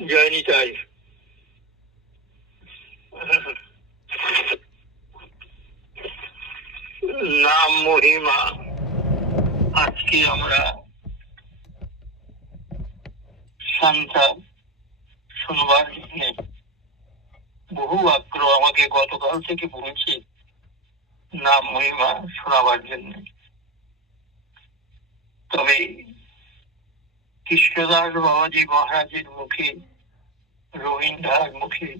জয় নিতাই। নাম মহিমা আজকে আমরা শান্তা শুনবার জন্য বহু আগ্রহ আমাকে গতকাল থেকে বলছে নাম মহিমা শোনাবার জন্য। তবে কৃষ্ণদাস বাবাজি মহারাজের মুখে, রবীন্দ্রার মুখে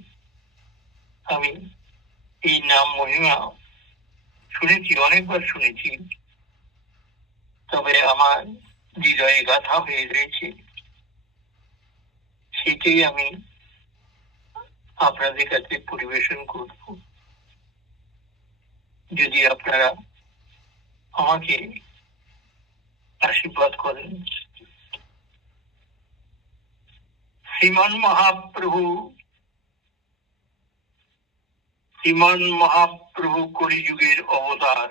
আমি এই নাম মহিমা শুনেছি, অনেকবার শুনেছি, তবে আমার হৃদয়ে গাথা হয়ে রয়েছে। সেটাই আমি আপনাদের কাছে পরিবেশন করব, যদি আপনারা আমাকে আশীর্বাদ করেন। শ্রীমান মহাপ্রভু কলিযুগের অবতার।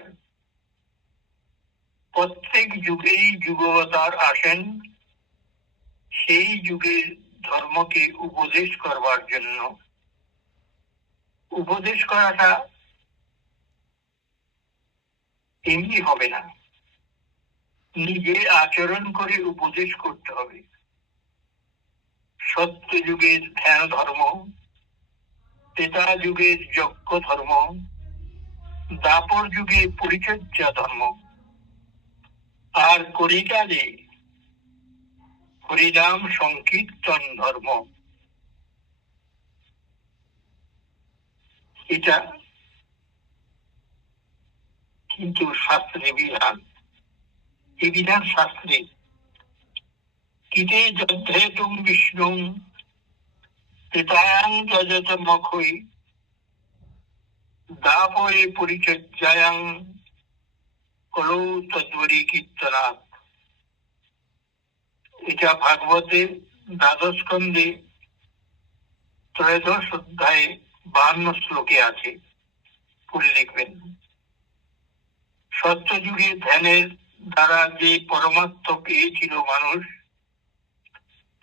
প্রত্যেক যুগেই যুগাবতার আসেন সেই যুগের ধর্মকে উপদেশ করবার জন্য। উপদেশ করাটা এমনি হবে না, নিজে আচরণ করে উপদেশ করতে হবে। সত্য যুগের ধ্যান ধর্ম, ত্রেতা যুগের যজ্ঞ ধর্ম, দ্বাপর যুগে পরিচর্যা ধর্ম, আর কলিকালে হরিনাম সংকীর্তন ধর্ম। এটা কিন্তু শাস্ত্রে বিধান। এই বিধান শাস্ত্রে কিতে যদ্ধেতুম বিষ্ণুং ত্রেতায়াং যজত মখৈ দ্বাপরে পরিচর্যায়াং কলৌ তদ্বরী কীর্তনাৎ। এটা ভাগবতে দ্বাদশ স্কন্ধে ত্রয়োদশ অধ্যায়ে 52 শ্লোকে আছে, পড়ে লিখবেন। সত্যযুগে ধ্যানের দ্বারা যে পরমাত্ম পেয়েছিল মানুষ,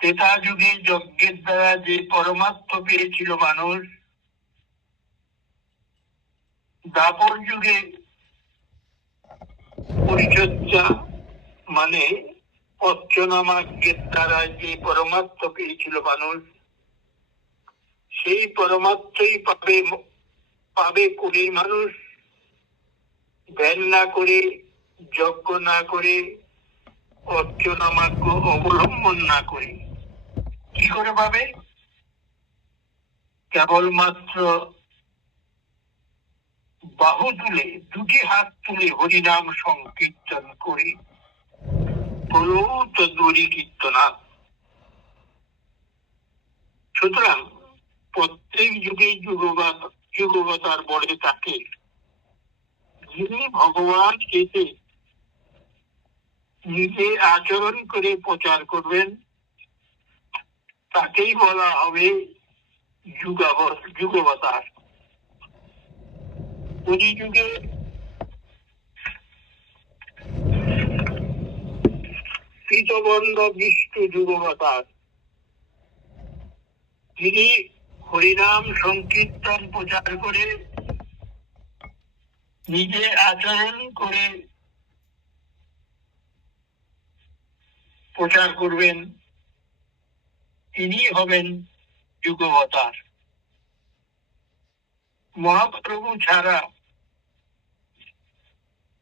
ত্রেতা যুগে যজ্ঞের দ্বারা যে পরমাত্ম পেয়েছিল মানুষ, দ্বাপর যুগে পরিচর্যা মানে অর্চনামার্গের দ্বারা যে পরমাত্ম পেয়েছিল মানুষ, সেই পরমাত্মই পাবে কুলির মানুষ। ধ্যান না করে, যজ্ঞ না করে, অর্চনামার্গ অবলম্বন না করে কি করে পাবে? কেবলমাত্র বাহু তুলে, দুটি হাত তুলে হরিনাম সংকীর্তন করে, কলৌ তদ্বরী কীর্তনাৎ। সুতরাং প্রত্যেক যুগে যুগবতার বলে তাকে, যিনি ভগবান এসে নিজে আচরণ করে প্রচার করবেন, তাকেই বলা হবে যুগবতার। কলিযুগে পীতবন্ধ বিষ্ণু যুগবতার, তিনি হরিনাম সংকীর্তন প্রচার করে নিজে আচরণ করে প্রচার করবেন, তিনি হবেন যুগবতার। মহাপ্রভু ছাড়া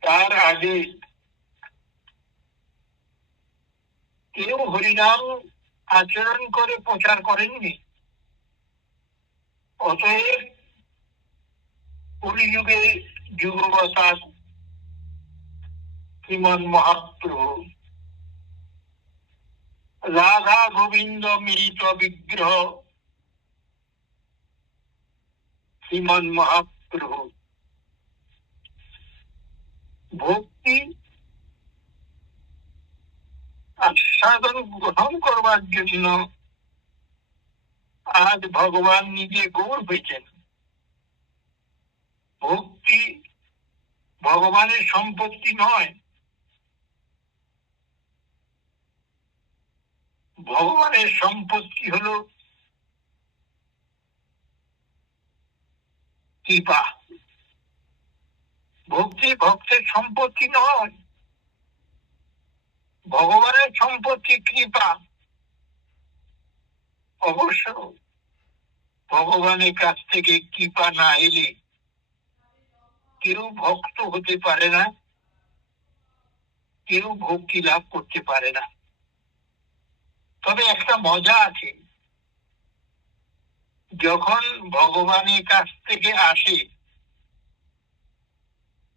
তার আগে কেউ হরিনাম আচরণ করে প্রচার করেননি। অতএব কলিযুগে যুগবতার শ্রীমন মহাপ্রভু। রাধা গোবিন্দ মিলিত বিগ্রহ শ্রীমন মহাপ্রভু। ভক্তি আস্বাদন গ্রহণ করবার জন্য আজ ভগবান নিজে গৌর হয়েছেন। ভক্তি ভগবানের সম্পত্তি নয়, ভগবানের সম্পত্তি হলো কৃপা। ভক্তি ভক্তের সম্পত্তি নয়, ভগবানের সম্পত্তি কৃপা। অবশ্য ভগবানের কাছ থেকে কৃপা না এলে কেউ ভক্ত হতে পারে না, কেউ ভক্তি লাভ করতে পারে না। তবে একটা মজা আছে, যখন ভগবানের কাছ থেকে আসে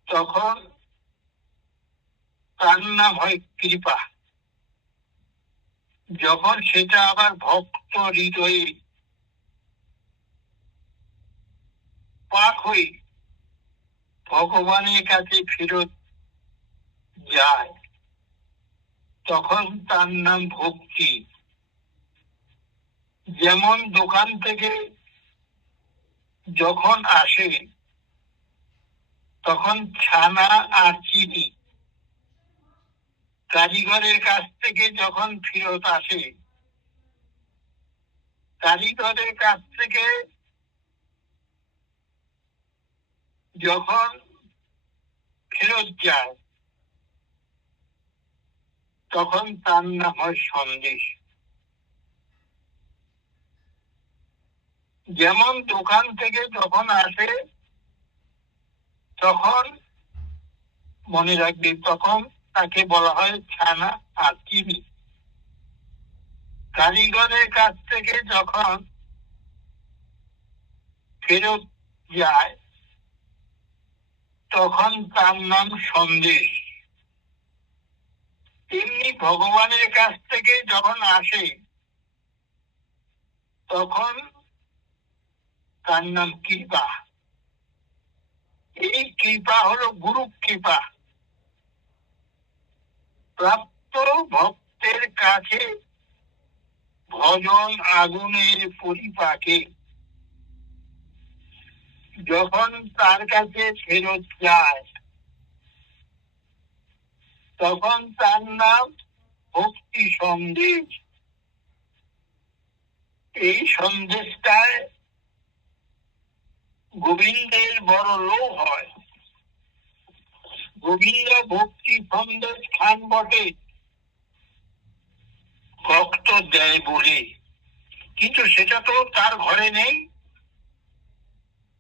তখন তার নাম হয় কৃপা। যখন সেটা আবার ভক্ত হৃদয়ে পাক হয়ে ভগবানের কাছে ফেরত যায় তখন তার নাম ভক্তি। যেমন দোকান থেকে যখন আসে তখন ছানা আর চিনি, কারিগরের কাছ থেকে যখন ফেরত আসে, কারিগরের কাছ থেকে যখন ফেরত যায় তখন তার নাম হয় সন্দেশ। যেমন দোকান থেকে যখন আসে তখন মনে রাখবে তখন তাকে বলা হয় ছানা আর চিনি। কারিগরের কাছ থেকে যখন ফেরত যায় তখন তার নাম সন্দেশ। তেমনি ভগবানের কাছ থেকে যখন আসে তখন তার নাম কৃপা। এই কৃপা হলো গুরু কৃপা। প্রাপ্ত ভক্তের কাছে ভজন আগুনের পরিপাকে যখন তার কাছে ফেরত যায় তখন তার নাম ভক্তি সন্দেশ। এই সন্দেশটায় গোবিন্দের বড় লোভ হয়। গোবিন্দ ভক্তি সন্দেশ খান বটে, ভক্ত দেয় বলে, কিন্তু সেটা তো তার ঘরে নেই,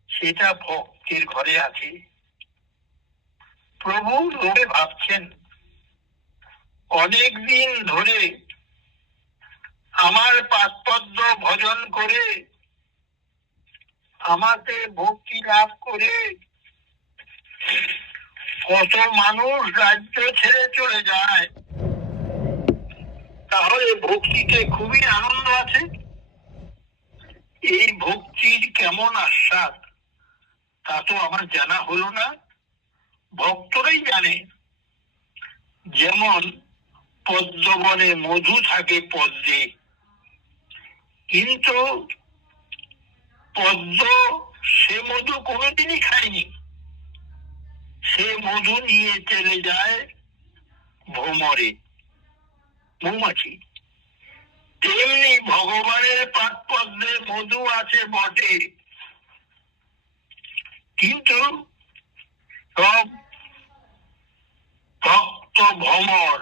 সেটা ভক্তের ঘরে আছে। প্রভু লোভে ভাবছেন অনেক দিন ধরে আমার পাদপদ্ম ভজন করে আমাকে ভক্তি লাভ করে কত মানুষ রাজ্য ছেড়ে চলে যায়, তাহলে ভক্তিতে খুবই আনন্দ আছে। এই ভক্তির কেমন আস্বাদ তা তো আমার জানা হলো না, ভক্তরাই জানে। যেমন পদ্মবনে মধু থাকে পদ্মে, কিন্তু পদ্ম সে মধু কোনোদিনই খায়নি, সে মধু নিয়ে চলে যায় ভ্রমরে, মৌমাছি। তেমনি ভগবানের পাদপদ্মে মধু আছে বটে, কিন্তু সব ভক্ত ভ্রমর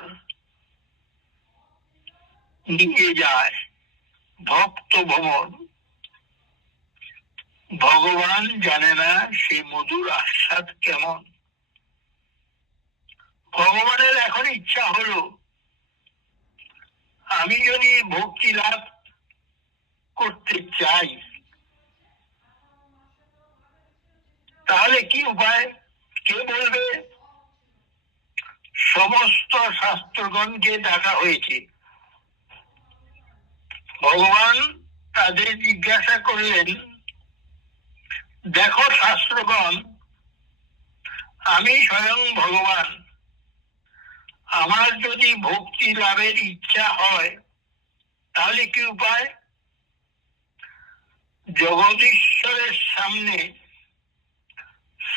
নিয়ে যায়, ভক্ত ভ্রমর। ভগবান জানে না সে মধুর আস্বাদ কেমন। ভগবানের এখন ইচ্ছা হলো আমি যদি ভক্তি লাভ করতে চাই তাহলে কি উপায়? কে বলবে? সমস্ত শাস্ত্রগণকে ডাকা হয়েছে। ভগবান তাদের জিজ্ঞাসা করলেন, দেখো শাস্ত্রগণ, আমি স্বয়ং ভগবান, আমার যদি ভক্তি লাভের ইচ্ছা হয় তাহলে কি উপায়? জগদীশ্বরের সামনে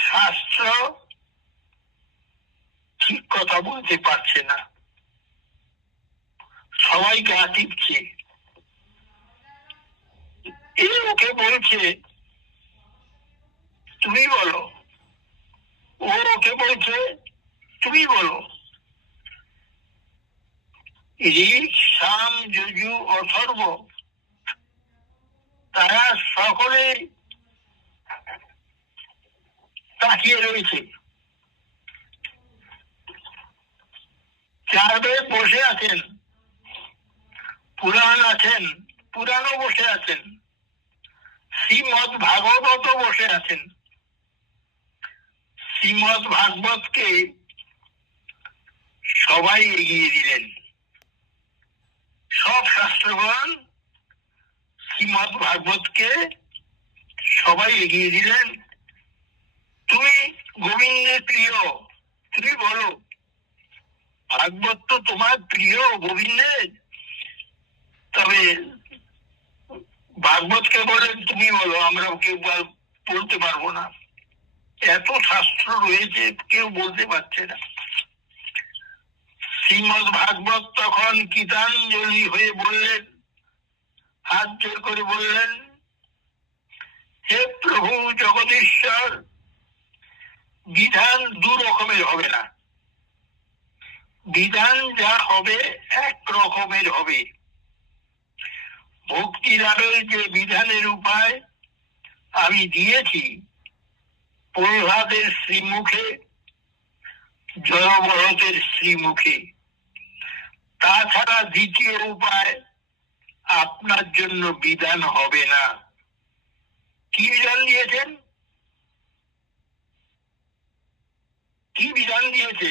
শাস্ত্র ঠিক কথা বলতে পারছে না, সবাই গা টিপছে। এই লোকে বলছে তুমি বলো। ও ওকে বলছে তুমি বলো। ঋক, সাম, যজু, অথর্ব তারা সকলে তাকিয়ে রয়েছে। চার বেদ বসে আছেন, পুরাণ আছেন, পুরাণও বসে আছেন, শ্রীমৎ ভাগবত বসে আছেন। শ্রীমৎ ভাগবতকে সবাই এগিয়ে দিলেন। সব শাস্ত্রগণ শ্রীমৎ ভাগবতকে সবাই এগিয়ে দিলেন। তুমি গোবিন্দের প্রিয়, তুমি বলো। ভাগবত তো তোমার প্রিয় গোবিন্দের, তবে ভাগবতকে বলেন তুমি বলো, আমরা কেউ বলতে পারবো না। এত শাস্ত্র রয়েছে, কেউ বলতে পারছে না। শ্রীমৎ ভাগবত তখন গীতাঞ্জলি হয়ে বললেন, হাত জোর করে বললেন, হে প্রভু জগদীশ্বর, বিধান দু রকমের হবে না। বিধান যা হবে এক রকমের হবে। ভক্তি লাভের যে বিধানের উপায় আমি দিয়েছি প্রহ্লাদের শ্রীমুখে, জড়ভরতের শ্রীমুখে, তাছাড়া দ্বিতীয় উপায় আপনার জন্য বিধান হবে না। কি বিধান দিয়েছেন? কি বিধান দিয়েছে?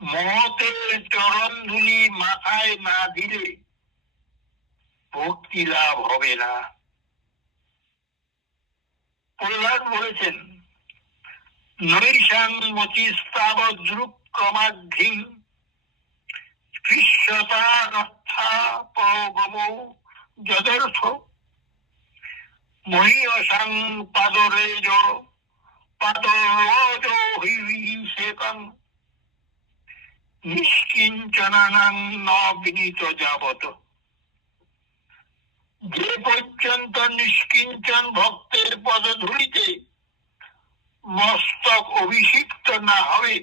মহতের চরণ ধুলি মাথায় না দিলে ভক্তি লাভ হবে না। প্রহ্লাদ বলেছেন, নৈশাং মতিস্তাবদ্রুপ ক্রমাঘ্রিং কৃষ্যতানর্থাপগমৌ যদর্থ মহীয়সাং পাদরেজ পাদরজ হৈবিষেকং নিষ্কিঞ্চনানাং ন বিনীত যাবত। যে পর্যন্ত নিষ্কিঞ্চন ভক্তের পদধূলিতে মস্তক অভিষিক্ত না হবে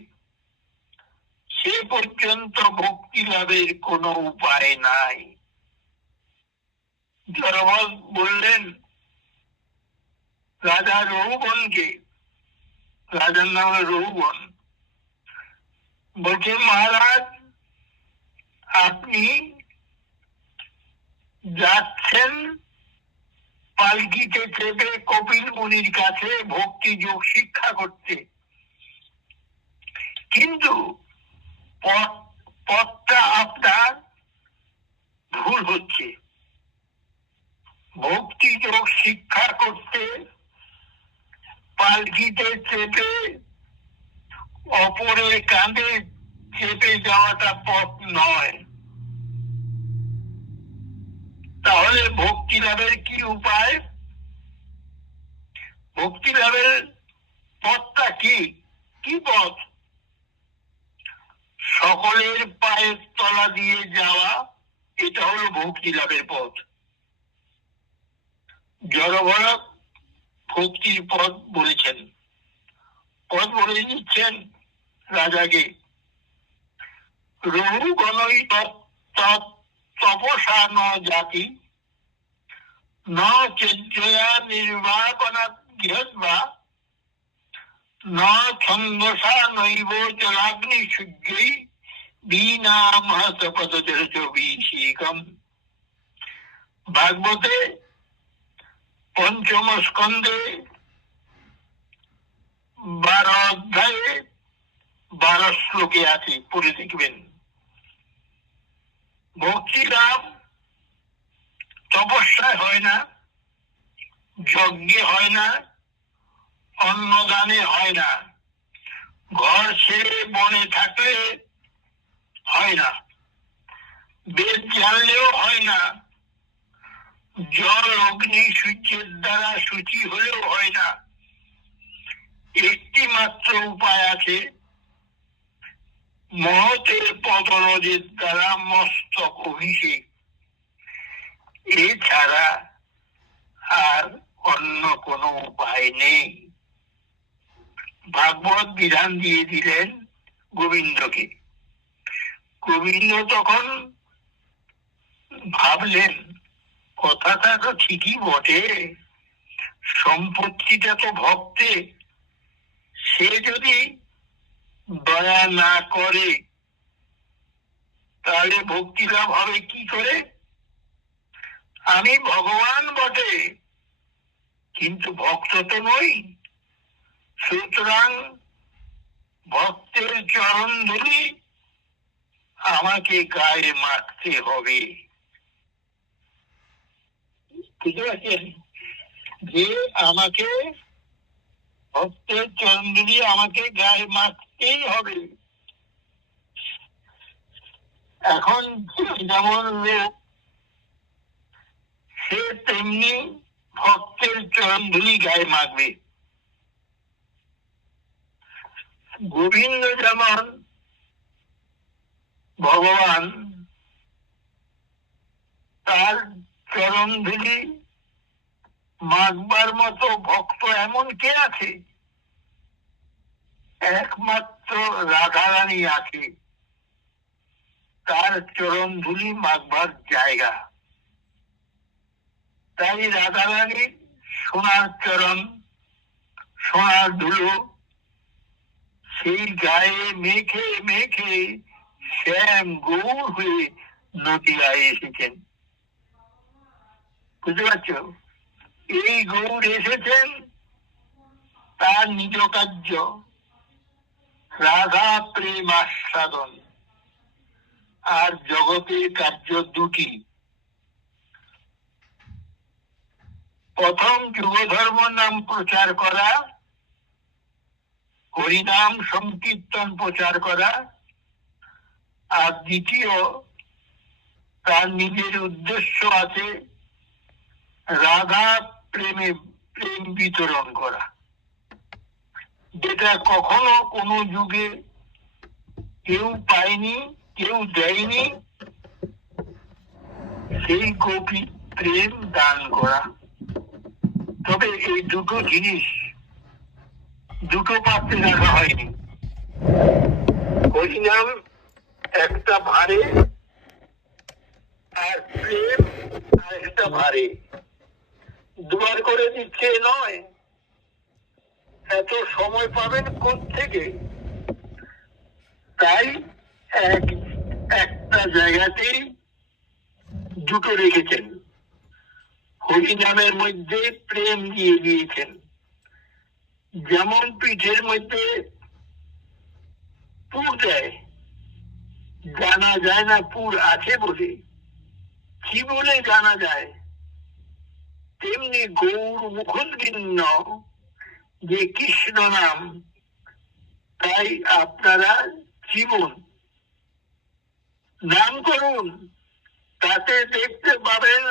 সে পর্যন্ত ভক্তি লাভের কোনো উপায় নাই। জড়ভরত বললেন রাজা রঘুবনকে, রাজার নাম রঘুবন, বলছে মহারাজ আপনি যাচ্ছেন পালকিতে চেপে কপিল মুনির কাছে ভক্তি যোগ শিক্ষা করতে, কিন্তু পথটা আপনার ভুল হচ্ছে। ভক্তি যোগ শিক্ষা করতে পালকিতে চেপে অপরের কাঁধে চেপে যাওয়াটা পথ নয়। তাহলে ভক্তি লাভের কি উপায়? ভক্তি লাভের পথটা কি? কি পথ? সকলের পায়ের তলা দিয়ে যাওয়া, এটা হলো ভক্তি লাভের পথ। জড়ভরত ভক্তির পথ বলেছেন, পথ বলে দিচ্ছেন রাজাকে। রঘুগণই তপসা ন জাতি ন চেজ্জয়া নির্বাপনাৎ গৃহদ্বা ন ছন্দসা নৈব জলাগ্নি সূর্যই বিনা মহত পদজরচবিষিকম। ভাগবতে পঞ্চম স্কন্ধে 12 অধ্যায়ে 12 শ্লোকে আছে, পড়ে দেখবেন। ভক্তি লাভ তপস্যায় হয় না, যজ্ঞে হয় না, অন্নদানে হয় না, ঘর ছেড়ে বনে থাকলে হয় না, বেদ জানলেও হয় না, জল অগ্নি সূর্যের দ্বারা শুচি হলেও হয় না। একটি মাত্র উপায় আছে, মহতের পদরজের দ্বারা মস্তক অভিষেক। এছাড়া আর অন্য কোনো উপায় নেই। ভাগবত বিধান দিয়ে দিলেন গোবিন্দকে। গোবিন্দ তখন ভাবলেন, কথাটা তো ঠিকই বটে, সম্পত্তিটা তো ভক্তে, সে যদি দয়া না করে তাহলে ভক্তি লাভ হবে কি করে? আমি ভগবান বটে, কিন্তু ভক্ত তো নই। সুতরাং ভক্তের চরণ ধুলি আমাকে গায়ে মাখতে হবে। বুঝতে পারছেন? যে আমাকে ভক্তের চরণ ধুলি আমাকে গায়ে মাখতেই হবে। এখন যেমন লোক, সে তেমনি ভক্তের চরণ ধুলি গায়ে মাখবে। গোবিন্দ যেমন ভগবান, তার চরণ ধুলি মাখবার মতো ভক্ত এমন কে আছে? একমাত্র রাধারানী আছে, তার চরণ ধুলি মাখবার জায়গা। তাই রাধারানীর সোনার চরণ, সোনার ধুলো সেই গায়ে মেখে মেখে শ্যাম গৌর হয়ে নদিয়ায় এসেছেন। বুঝতে পারছ? এই গৌর এসেছেন তার নিজ কার্য, রাধা প্রেম আস্বাদন, আর জগতের কার্য দুটি। প্রথম যুগধর্ম নাম প্রচার করা, হরিনাম সংকীর্তন প্রচার করা, আর দ্বিতীয় তার নিজের উদ্দেশ্য আছে রাধা প্রেমে প্রেম বিতরণ করা, যেটা কখনো কোনো যুগে কেউ পায়নি, কেউ দেয়নি, সেই গোপী প্রেম দান করা। তবে এই দুটো জিনিস দুটো পাত্রে রাখা হয়নি। হরিনাম একটা ভারে আর প্রেম আর একটা ভারে, দুবার করে দিচ্ছে নয়। এত সময় পাবেন কোত্থেকে? তাই একটা জায়গাতেই দুটো রেখেছেন। হরিনামের মধ্যে প্রেম দিয়ে দিয়েছেন। যেমন পিঠের মধ্যে পুর দেয়, জানা যায় না পুর আছে বলে, কি বলে জানা যায়? তেমনি গৌর মুখোদ্গীর্ণ যে কৃষ্ণ নাম, তাই আপনারা জীবন নাম করুন, তাতে দেখতে পাবেন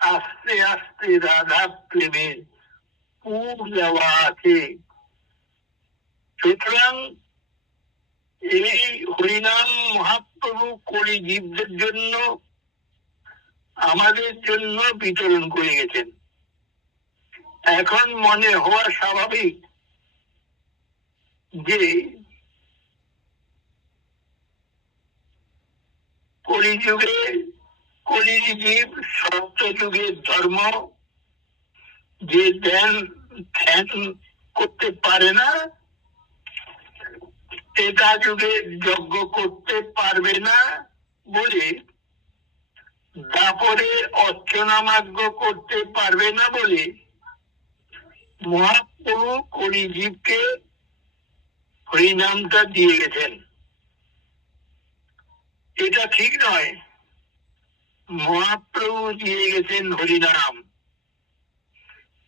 আস্তে আস্তে রাধা প্রেমের পুর দেওয়া আছে। সুতরাং এই হরিনাম মহাপ্রভু কলি জীবদের জন্য, আমাদের জন্য বিতরণ করে গেছেন। এখন মনে হওয়া স্বাভাবিক যে কলিযুগে কলির জীব সত্য যুগের ধর্ম যে ধ্যান করতে পারে না, ত্রেতা যুগে যজ্ঞ করতে পারবে না বলে, দাপরে অর্চনামার্গ করতে পারবে না বলে মহাপ্রভু কলিজীবকে হরিনামটা দিয়ে গেছেন। এটা ঠিক নয়। মহাপ্রভু দিয়ে গেছেন হরিনাম,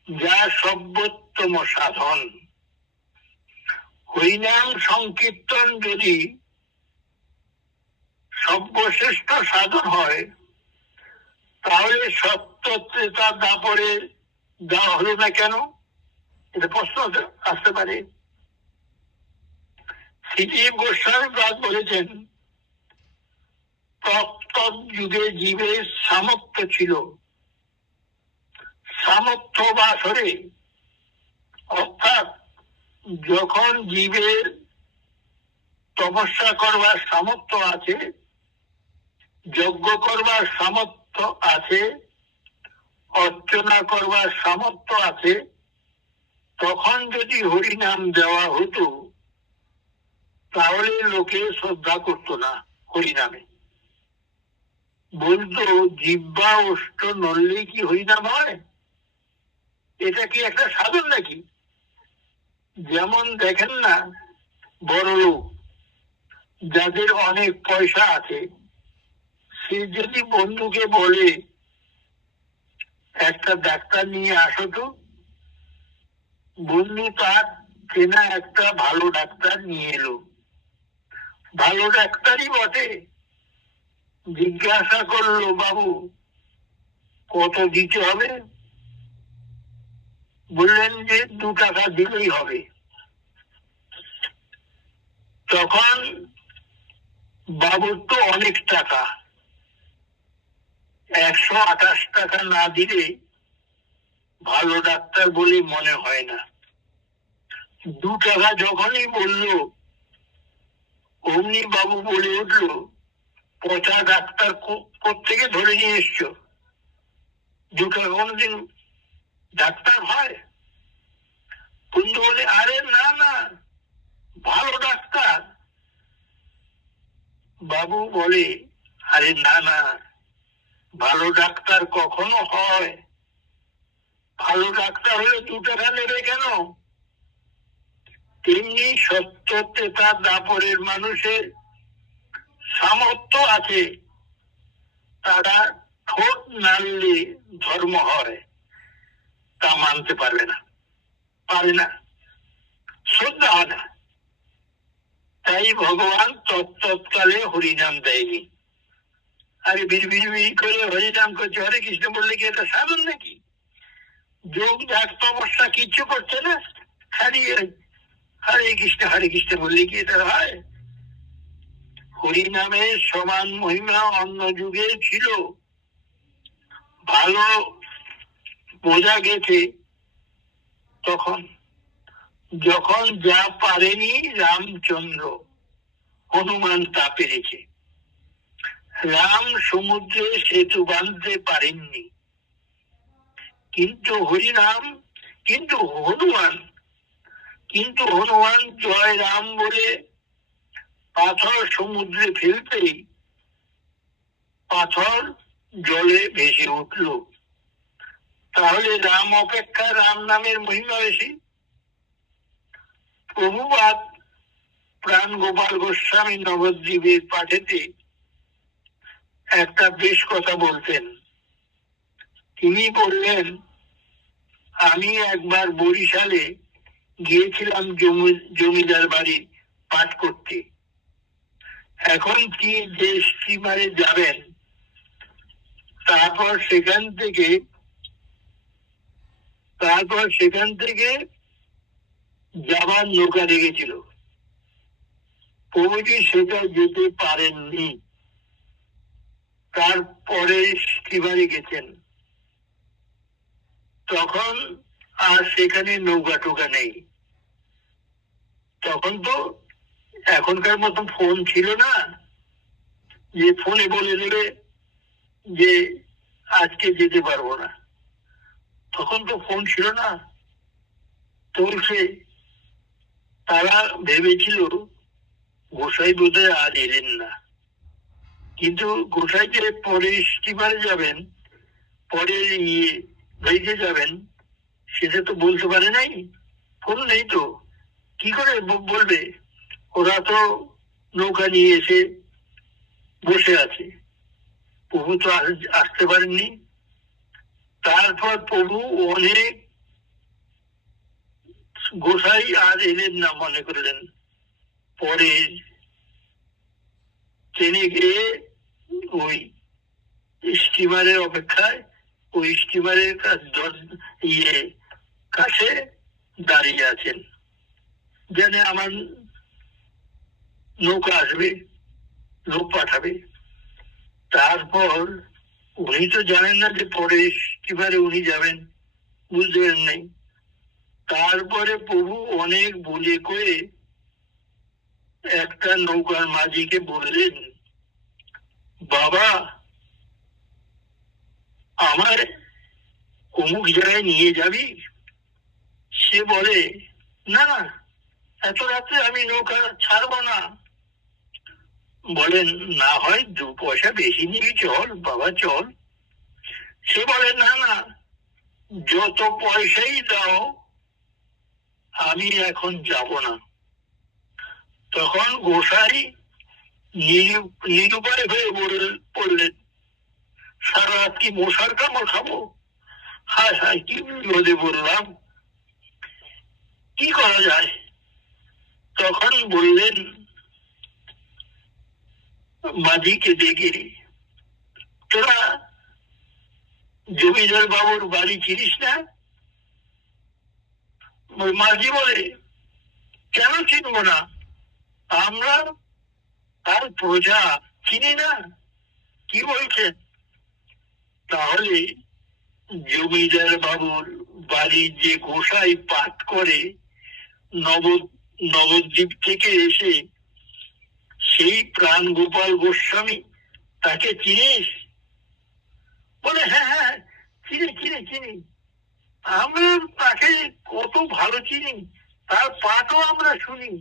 যা সর্বোত্তম সাধন। হরিনাম সংকীর্তন যদি সর্বশ্রেষ্ঠ সাধন হয়, তাহলে সত্য ত্রেতা দাপরে দেওয়া হলো না কেন? এটা প্রশ্ন আসতে পারে। শ্রীজীব গোস্বামী পাদ বলেছেন, তৎ যুগে জীবের সামর্থ্য ছিল, সামর্থ্য বাসরে, অর্থাৎ যখন জীবের তপস্যা করবার সামর্থ্য আছে, যজ্ঞ করবার সামর্থ্য আছে, অর্চনা করবার সামর্থ্য আছে, তখন যদি হরিনাম দেওয়া হতো তাহলে লোকে শ্রদ্ধা করতো না হরিনামে। বলতো জিহ্বা ওষ্ঠ নড়লেই কি হরিনাম হয়? এটা কি একটা সাধন নাকি? যেমন দেখেন না, বড় লোক যাদের অনেক পয়সা আছে, সে যদি বন্ধুকে বলে একটা ডাক্তার নিয়ে আসো তো, বন্ধু তার চেনা একটা ভালো ডাক্তার নিয়ে এলো। ভালো ডাক্তারই বটে। জিজ্ঞাসা করলো, বাবু কত দিতে হবে? বললেন যে 2 টাকা দিলেই হবে। তখন বাবুর তো অনেক টাকা, 128 টাকা না দিলে ভালো ডাক্তার বলে মনে হয় না। 2 টাকা যখনই বললো, অমনি বাবু বলে উঠলো, পচা ডাক্তার কোত্থেকে ধরে নিয়ে এসছো? 2 টাকা কোনোদিন ডাক্তার হয়? বন্ধু বলে, আরে না না, ভালো ডাক্তার। বাবু বলে, আরে না না, ভালো ডাক্তার কখনো হয়? ভালো ডাক্তার হলে 2 টাকা নেবে কেন? তেমনি সত্য তেতা দাপরের মানুষের সামর্থ্য আছে, তারা ঠোঁট নাড়লে ধর্ম হয়, তা মানতে পারবে না, পারে না, শ্রদ্ধা হয় না। তাই ভগবান তৎকালে হরিনাম দেয়নি। আরে বিড়বিড় করে হরিনাম করছে, হরে কৃষ্ণ বললে কি এটা সাধন নাকি? যোগ জাগ তপস্যা কিচ্ছু করছে না, খালি হরে কৃষ্ণ বললে কি এটা হয়? হরিনামের সমান মহিমা অন্য যুগে ছিল, ভালো বোঝা গেছে তখন, যখন যা পারেনি রামচন্দ্র, হনুমান তা পেরেছে। রাম সমুদ্রে সেতু বাঁধতে পারেননি, কিন্তু হরিনাম, কিন্তু হনুমান জয় রাম বলে পাথর সমুদ্রে ফেলতেই পাথর জলে ভেসে উঠল। তাহলে রাম অপেক্ষা রাম নামের মহিমা বেশি। প্রভুপাদ প্রাণ গোপাল গোস্বামী নবদ্বীপের পাঠেতে একটা বেশ কথা বলতেন। তিনি বললেন, আমি একবার বরিশালে গিয়েছিলাম জমিদার বাড়ি পাঠ করতে। এখন কি যে স্টিমারে যাবেন, তারপর সেখান থেকে যাবার নৌকা লেগেছিল। প্রভুজি সেটা যেতে পারেননি, তারপরে স্টিমারে গেছেন। তখন আর সেখানে নৌকা টোকা নেই। তখন তো এখনকার মতন ফোন ছিল না, যে ফোনে বলে দেবে যে আজকে যেতে পারবো না। তখন তো ফোন ছিল না। তো তারা ভেবেছিল গোসাই বোধহয় আজ এলেন না, কিন্তু গোসাই যে পরে স্টিমারে যাবেন, পরে ভেজে যাবেন, সেটা তো বলতে পারে নাই, ফোন নেই তো কি করে বলবে? ওরা তো নৌকা নিয়ে এসে বসে আছে, প্রভু তো আসতে পারেননি। তারপর প্রভু অনেক গোসাই আর এলেন না মনে করলেন। পরে ট্রেনে গিয়ে ওই স্টিমারের অপেক্ষায়, ওই স্টিমারের কাছে দাঁড়িয়ে আছেন, যেন আমার নৌকা আসবে, লোক পাঠাবে। তারপর উনি তো জানেন না যে পরে স্টিমারে উনি যাবেন। বুঝতে পারেন নাই। তারপরে প্রভু অনেক বলে কয়ে একটা নৌকার মাঝিকে বললেন, বাবা আমার অমুক জায়গায় নিয়ে যাবি? সে বলে, না এত রাত্রে আমি নৌকা ছাড়বো না। বলেন, না হয় 2 পয়সা বেশি নিবি, চল বাবা চল। সে বলে, না না, যত পয়সাই দাও আমি এখন যাব না। তখন গোসাই নিরুপায় হয়ে পড়লেন, সারা রাত কি মশার কামড় খাবো? হায় হায়, কি বিপদে বললাম, কি করা যায়? তখন বললেন মাঝিকে ডেকে, তোরা জমিদার বাবুর বাড়ি চিনিস না? মাঝি বলে, কেন চিনবো না, আমরা তার প্রজা, চিনি না? কি বলছেন? তাহলে জমিদার বাবুর বাড়ির যে গোসাই পাঠ করে নবদ্বীপ থেকে এসে, সেই প্রাণ গোপাল গোস্বামী, তাকে চিনিস? বলে, হ্যাঁ হ্যাঁ চিনি চিনি চিনি, আমরা তাকে কত ভালো চিনি, তার পাঠও আমরা শুনি।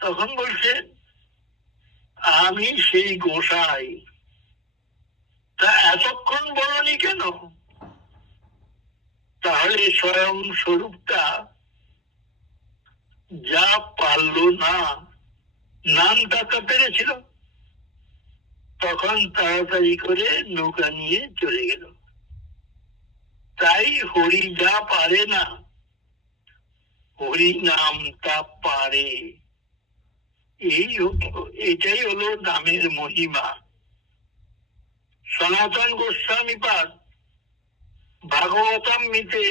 তখন বলছে, আমি সেই গোসাই। তা এতক্ষণ বলনি কেন? তাহলে স্বয়ং স্বরূপটা যা পারলো না, নাম ডাকা পেরেছিল, তখন তাড়াতাড়ি করে নৌকা নিয়ে চলে গেল। তাই হরি যা পারে না, হরি নাম তা পারে। এটাই হলো নামের মহিমা। সনাতন গোস্বামী পাদ ভাগবতামৃতে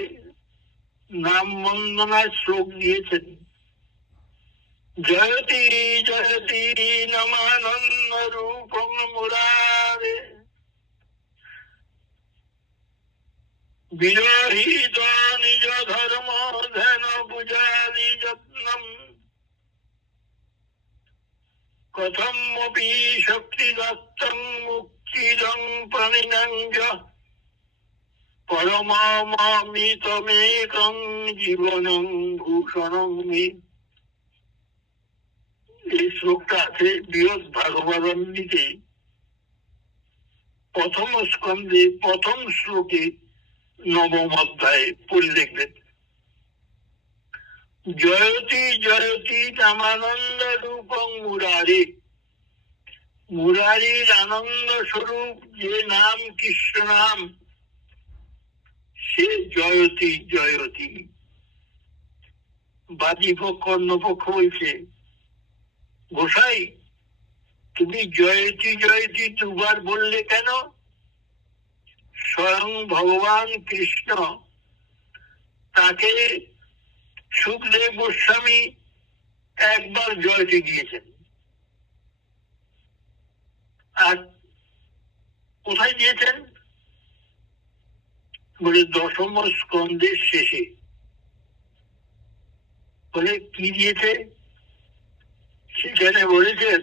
নাম বন্দনার শ্লোক দিয়েছেন, জয়তি জয়তি নমানন্দ রূপং মুরারে বিরহিত নিজ ধর্ম ধ্যান পূজাদি যত্নম কথম অপি শক্তি দত্তং মুক্তিদং প্রাণিনঞ্জ পরমামিতমেকং জীবনং ভূষণং মে। এই শ্লোকটা আছে বৃহৎ ভাগবতামৃতে প্রথম স্কন্ধে প্রথম শ্লোকে 9ম অধ্যায়ে পড়ে দেখবেন। জয়তি জয়তি নামানন্দ রূপং মুরারে, মুরারির আনন্দ স্বরূপ যে নাম কৃষ্ণ নাম, সে জয়তি জয়তি। বাদী পক্ষ অন্যপক্ষ বলছে, গোসাই তুমি জয়তি জয়তি 2 বার বললে কেন? স্বয়ং ভগবান কৃষ্ণ তাকে সুখদেব গোস্বামী 1 বার জয়তি দিয়েছেন। আর কোথায় দিয়েছেন? বলে 10ম স্কন্ধের শেষে। বলে কি দিয়েছে? সেখানে বলেছেন,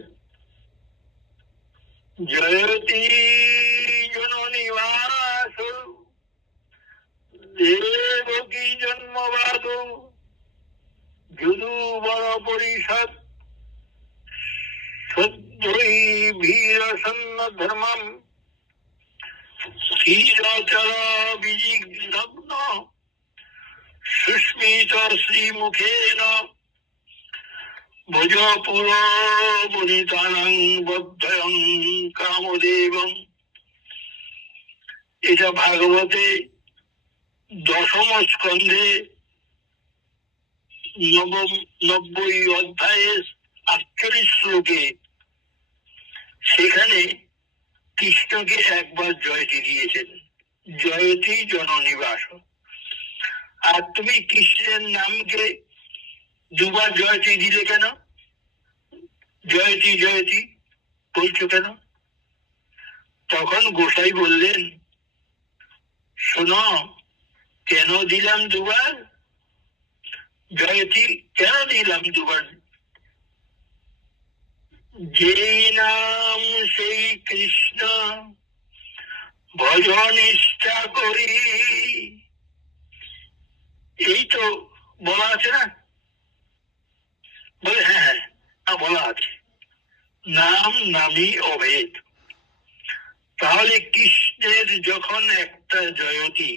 জয়তি জননিবাস দেবকী জন্মবাদ যদুবর পরিষদ সদ্যই ভীরসন্ন ধর্মম ক্ষীরচর বিজিগ্ধগ্ন সুস্মিত শ্রীমুখেন ভোজপুর বনিতানং বদ্ধয়ং কামদেবং। এটা ভাগবতে 10ম স্কন্ধে 90 অধ্যায়ে 48 শ্লোকে, সেখানে কৃষ্ণকে 1 বার জয়তি দিয়েছেন, জয়তি জননিবাস। আর তুমি কৃষ্ণের নামকে 2 বার জয়তি দিলে কেন? জয়তি জয়তি বলছো কেন? তখন গোসাই বললেন, শোনো, কেন দিলাম দুবার জয়তী, কেন দিলাম দুবার? যেই নাম সেই কৃষ্ণ ভজন ইচ্ছা করি, এই তো বলা আছে না? বলে হ্যাঁ হ্যাঁ বলা আছে, নাম নামই অভেদ। তাহলে কৃষ্ণের যখন একটা জয়তী,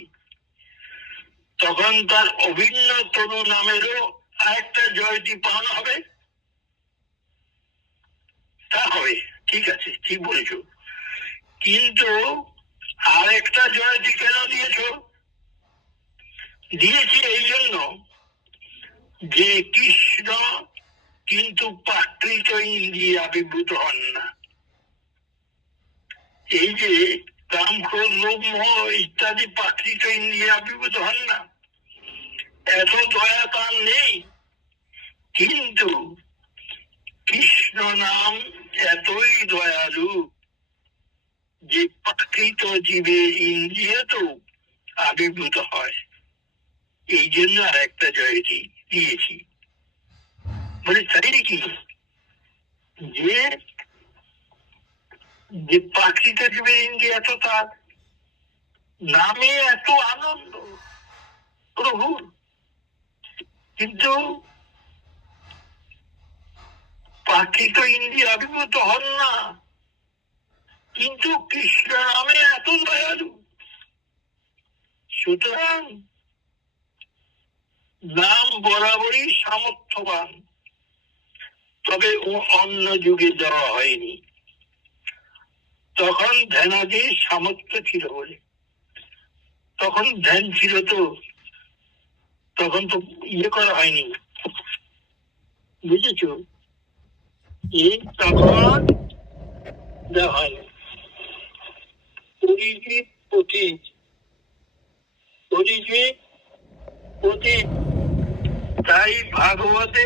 তখন তার অভিন্ন তনু নামেরও আরেকটা জয়তী পান হবে। তা হবে, ঠিক আছে, ঠিক বলেছ। কিন্তু আরেকটা জয়তী কেন দিয়েছ? দিয়েছি এই জন্য যে কৃষ্ণ কিন্তু প্রাকৃত ইন্দ্রিয়ে আবির্ভূত হন না। এই যে কাম, ক্রোধ, লোভ, মোহ ইত্যাদি প্রাকৃত ইন্দ্রিয়ে আবির্ভূত হন না, এত দয়া তার নেই। কিন্তু কৃষ্ণ নাম এতই দয়ালু যে প্রাকৃত জীবের ইন্দ্রিয় তো আবির্ভূত হয়। এই জন্য আর একটা জয়তী দিয়েছি। বলে তাই নাকি? যে প্রাকৃত জীবের ইন্দ্রিয় এত, তার নামে এত আনন্দ প্রভুর, কিন্তু প্রাকৃত ইন্দ্রিয় আবির্ভূত হন না, কিন্তু কৃষ্ণ নামে এত দয়ালু। সুতরাং নাম বরাবরই সামর্থ্যবান, তবে অন্য যুগে দেওয়া হয়নি। তখন ধ্যানাদির সামর্থ্য ছিল বলে, তখন ধ্যান ছিল, তো তখন তো ইয়ে করা হয়নি, বুঝেছ? এই তখন দেওয়া হয়নি। অরিজিৎ পতীত, অরিজিৎ পতীত। তাই ভাগবতে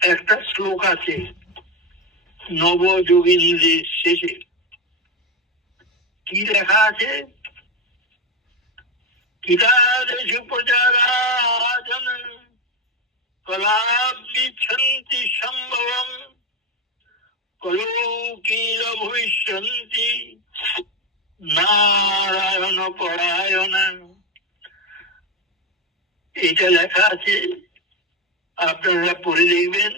একটা শ্লোক আছে নবযোগীন্দ্রের শেষে, কি লেখা আছে? কিরাদেশু প্রজারাজন কলাবিচ্ছন্তি সম্ভবম কলৌকির ভবিষ্যন্তি নারায়ণ পরায়ণ। এটা লেখা আছে, আপনারা পড়ে দেখবেন।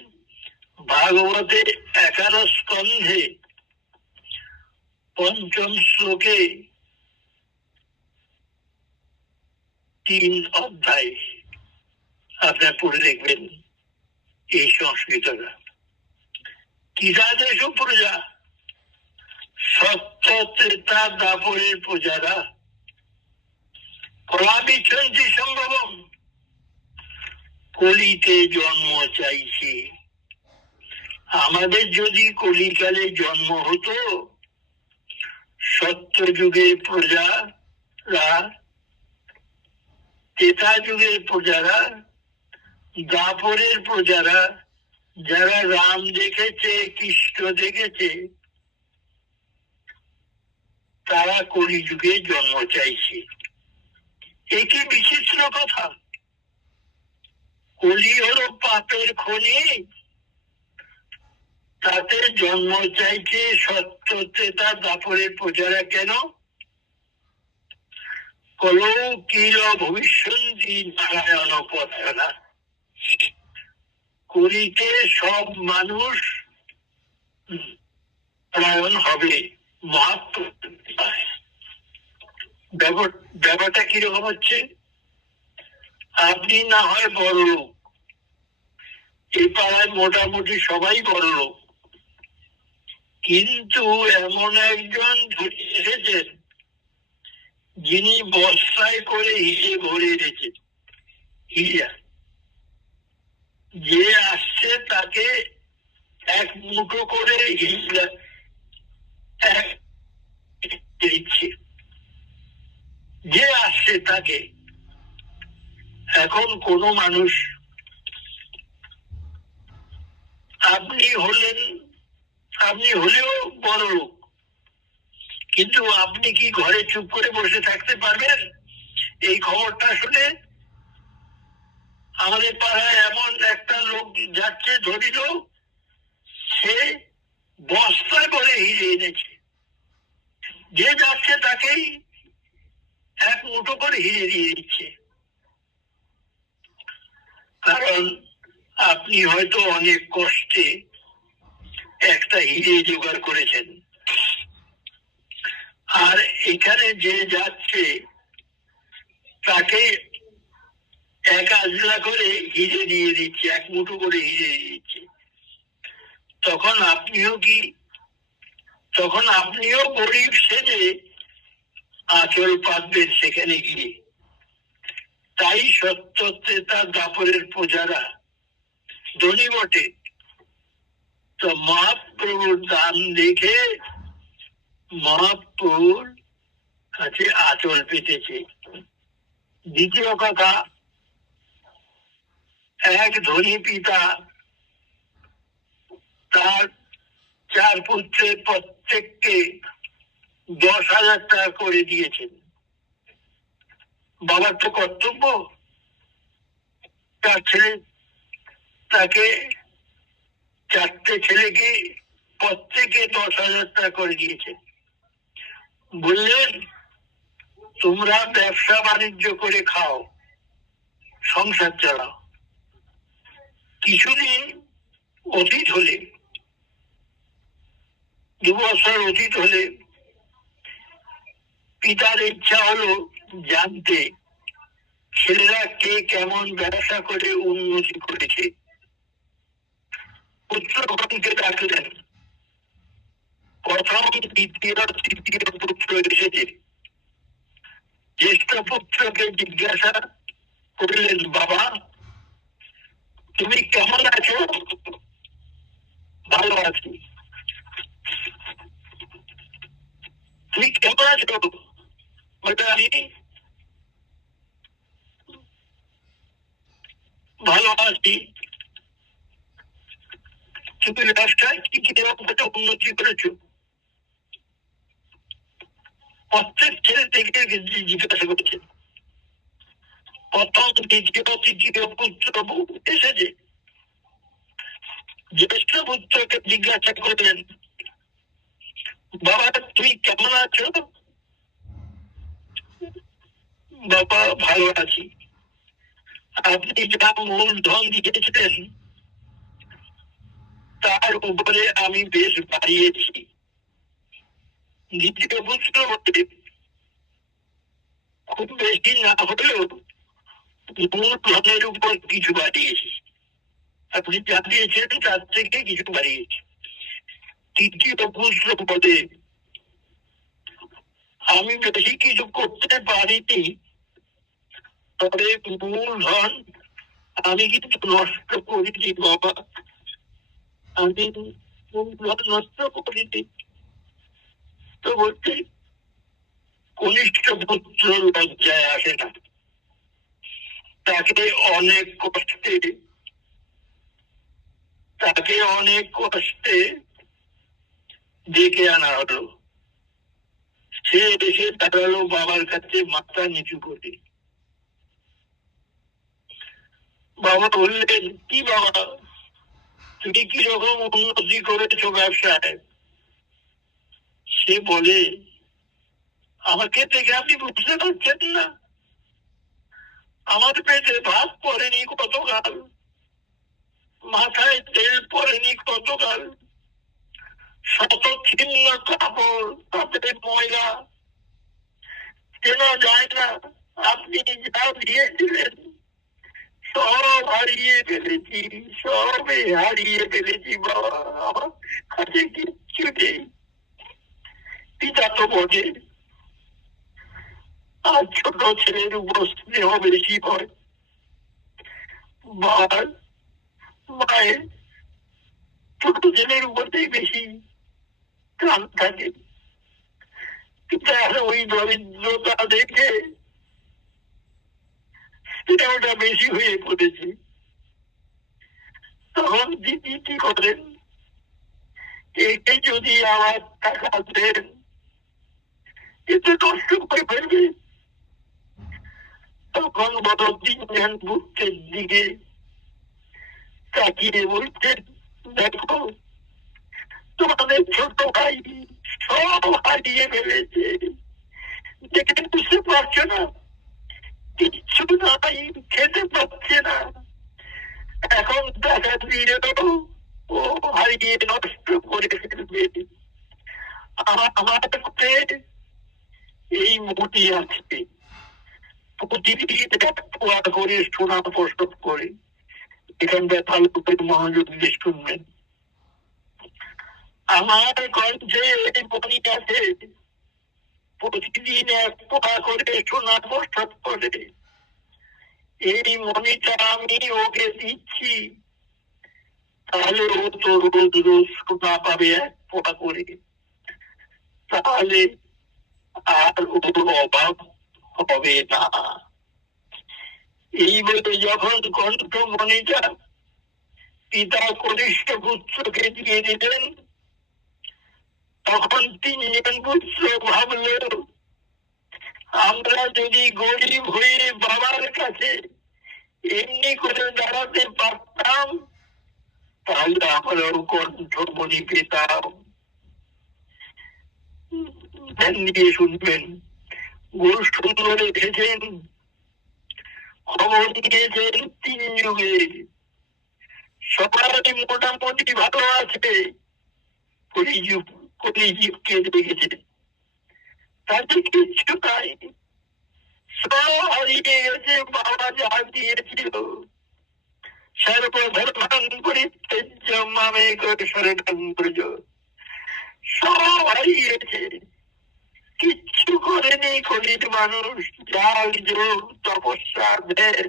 ভাগবতে 11 স্কন্ধে 5ম শ্লোকে 3 অধ্যায় আপনারা পড়ে দেখবেন এই সংস্কৃতটা। কিরাদেশ প্রজা, সত্য ত্রেতা দাপরের প্রজারা কলাবিচ্ছন্তি সম্ভবম, কলিতে জন্ম চাইছে। আমাদের যদি কলিকালে জন্ম হতো, সত্য যুগের প্রজারা, ত্রেতা যুগের প্রজারা, দাপরের প্রজারা, যারা রাম দেখেছে, কৃষ্ণ দেখেছে, তারা কলিযুগে জন্ম চাইছে। একে বিচিত্র কথা। কলি হলো পাপের খনি, তাতে জন্ম চাইছে সত্য ত্রেতা দাপরের প্রজারা। কেন? কলৌকির ভবিষ্যন্তি নারায়ণ পরায়ণা। কলিতে সব মানুষ নারায়ণ হবে, মহাত্ম। ব্যাপারটা কিরকম হচ্ছে? আপনি না হয় বড় লোক, এই পাড়ায় মোটামুটি সবাই বড় লোক, কিন্তু এমন একজন ধরে এসেছেন যিনি বস্তায় করে হিরে ভরে এনেছেন হীরা। যে আসছে তাকে এক মুঠো করে হীরা দিচ্ছে, যে আসছে তাকে। এখন কোন মানুষ, আপনি হলেও বড় লোক, কিন্তু আপনি কি ঘরে চুপ করে বসে থাকতে পারবেন? এই খবরটা শুনে আমাদের পাড়ায় এমন একটা লোক যাচ্ছে, ধরিল সে বস্তায় করে হিরে এনেছে। যে যাচ্ছে তাকেই এক মুঠো করে হিরে দিয়ে দিচ্ছে। কারণ আপনি হয়তো অনেক কষ্টে একটা হিরে জোগাড় করেছেন, আর এখানে যে যাচ্ছে তাকে এক আজলা করে হিরে দিয়ে দিচ্ছে, এক মুঠো করে হিরে দিয়ে দিচ্ছে। তখন আপনিও গরিব সেজে আঁচল পাতবেন সেখানে গিয়ে। তাই সত্যত্রেতা দাপরের প্রজারা ধনী বটে, তো মহাপ্রভুর দান দেখে মহাপ্রভুর কাছে আঁচল পেতেছে। দ্বিতীয় কথা, এক ধনী পিতা তার 4 পুত্রের প্রত্যেককে 10,000 টাকা করে দিয়েছেন। বাবার তো কর্তব্য, তার ছেলে তাকে 4টে ছেলেকে প্রত্যেকে 10,000 টাকা করে দিয়েছে। বললেন, তোমরা ব্যবসা বাণিজ্য করে খাও, সংসার চালাও। কিছুদিন অতীত হলে, 2 বছর অতীত হলে পিতার ইচ্ছা হলো জানতে ছেলেরা কে কেমন ব্যবসা করে উন্নতি করেছে। পুত্রগণকে ডাকলেন। প্রথম, দ্বিতীয়, তৃতীয় পুত্র এসেছে। জ্যেষ্ঠ পুত্রকে জিজ্ঞাসা করলেন, বাবা তুমি কেমন আছো? ভালো আছি। তুমি কেমন আছো? বলে, আমি ভালো আছি। তুমি ব্যবসায় কি কিরকম উন্নতি করেছো? প্রত্যেক ছেলে থেকে জিজ্ঞাসা করছে। প্রথম, দ্বিতীয়, তৃতীয় পুত্র এসেছে। জ্যেষ্ঠ পুত্রকে জিজ্ঞাসা করলেন, বাবা তুই কেমন আছো? বাবা ভালো আছি। আপনি যা মূলধন দিয়েছিলেন তার উপরে আমি বেশ বাড়িয়েছি। দ্বিতীয় পুত্র বলে, খুব বেশি না হলেও মূলধনের উপর কিছু বাড়িয়েছি। আপনি যা দিয়েছেন তার থেকে কিছু বাড়িয়েছি। তৃতীয় পুত্র বলে, আমি বেশি কিছু করতে পারিনি, তবে মূলধন আমি কিন্তু নষ্ট করিনি বাবা। আমি মূলধন নষ্ট করিনি। তো বলছি, কনিষ্ঠ পুত্র লজ্জায় আসে না। তাকে অনেক কষ্টে ডেকে আনা হলো। সে এসে দাঁড়ালো বাবার কাছে মাথা নিচু করে। বাবা বললেন, কি বাবা তুমি কিরকম উন্নতি করেছো ব্যবসায়? সে বলে, আমাকে দেখে আপনি বুঝতে পারছেন না? আমার পেটে ভাত পড়েনি কতকাল, মাথায় তেল পড়েনি কতকাল, শত ছিন্ন কাপড় তাতে ময়লা, চেনা যায় না। আপনি যা দিয়েছিলেন সব হারিয়ে ফেলেছি, সবে হারিয়ে ফেলেছি বাবা। আমার কাছে কিচ্ছু নেই। পিতা তো বটে, আর ছোট ছেলের উপর স্নেহ বেশি হয়। মায়ের ছোট ছেলের উপরেই বেশি টান থাকে। পিতার ওই দরিদ্রতা দেখে স্নেহটা বেশি হয়ে পড়েছে। তখন দিদি কি করেন, একে যদি আমার টাকা দেন এতে নষ্ট করে ফেলবে। তখন বড় তিনজন বুদ্ধের দিকে তাকিয়ে বলছেন, দেখো তোমাদের ছোট ভাই সব হারিয়ে ফেলেছে, দেখে বুঝতে পারছো না, কিচ্ছু নাই, খেতে পাচ্ছে না, এখন টাকা দিলেও ও হারিয়ে নষ্ট করে ফেলবে। আমার কাছে এই মুটি আছে, প্রতিদিন পোয়া করে শোনা প্রসব করে, এখানটায় ভালো করে মনোযোগ দিয়ে শুনবেন। আমার কণ্ঠে এই মনি আছে, প্রতিদিন এক পোয়া করে শোনা প্রসব করে, এই মনিটা আমি ওকে দিচ্ছি, তাহলে ও তো রোজ রোজ শোনা পাবে এক পোয়া করে, তাহলে আর ওর অভাব হবে না। এই বলে যখন কণ্ঠমণিটা পিতা কনিষ্ঠ পুত্রকে দিয়ে দিলেন, তখন তিনজন পুত্র ভাবল, আমরা যদি গরিব হয়ে বাবার কাছে এমনি করে দাঁড়াতে পারতাম, তাহলে আমরাও কণ্ঠমণি পেতাম। ধ্যান দিয়ে শুনবেন। গুরু সুন্দর রেখেছেন, খবর দিয়েছেন তিন যুগে সবাই মোটামুটি ভালো আছে, কলিযুগকে দেখেছে তাদের কিচ্ছু নাই, সব হারিয়ে গেছে বাবা যা দিয়েছিল, সর্বধর্মান পরিত্যাজ্য মামেকং শরণং ব্রজ, সব হারিয়েছে, কিচ্ছু করেনি কলির মানুষ, যাগ যোগ তপস্যা ধ্যান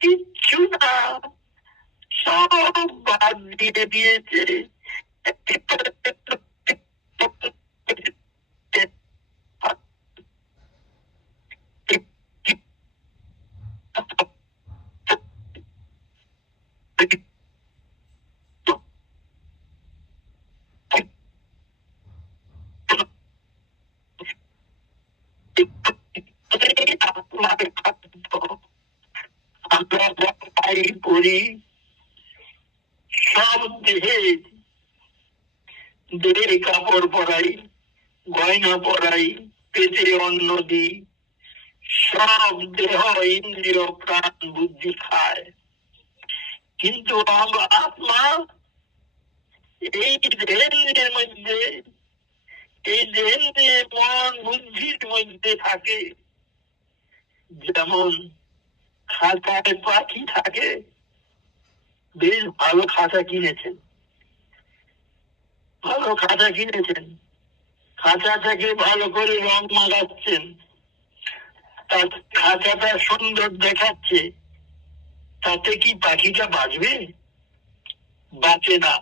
কিচ্ছু না, সব বাদ দিয়ে দিয়েছে। আমরা করি সব দেহে দেহের কাপড় পরাই, গয়না পরাই, পেটে অন্ন দিই, সব দেহ ইন্দ্রিয় প্রাণ বুদ্ধি খায়, কিন্তু আমরা আত্মা এই দেহের মধ্যে, এই দেহের মন বুদ্ধির মধ্যে থাকে। যেমন খাঁচায় পাখি থাকে, বেশ ভালো খাঁচা কিনেছেন, ভালো খাঁচা কিনেছেন, খাঁচাটাকে ভালো করে রং মাগাচ্ছেন, তার খাঁচাটা সুন্দর দেখাচ্ছে, তাতে কি পাখিটা বাঁচবে? বাঁচে না।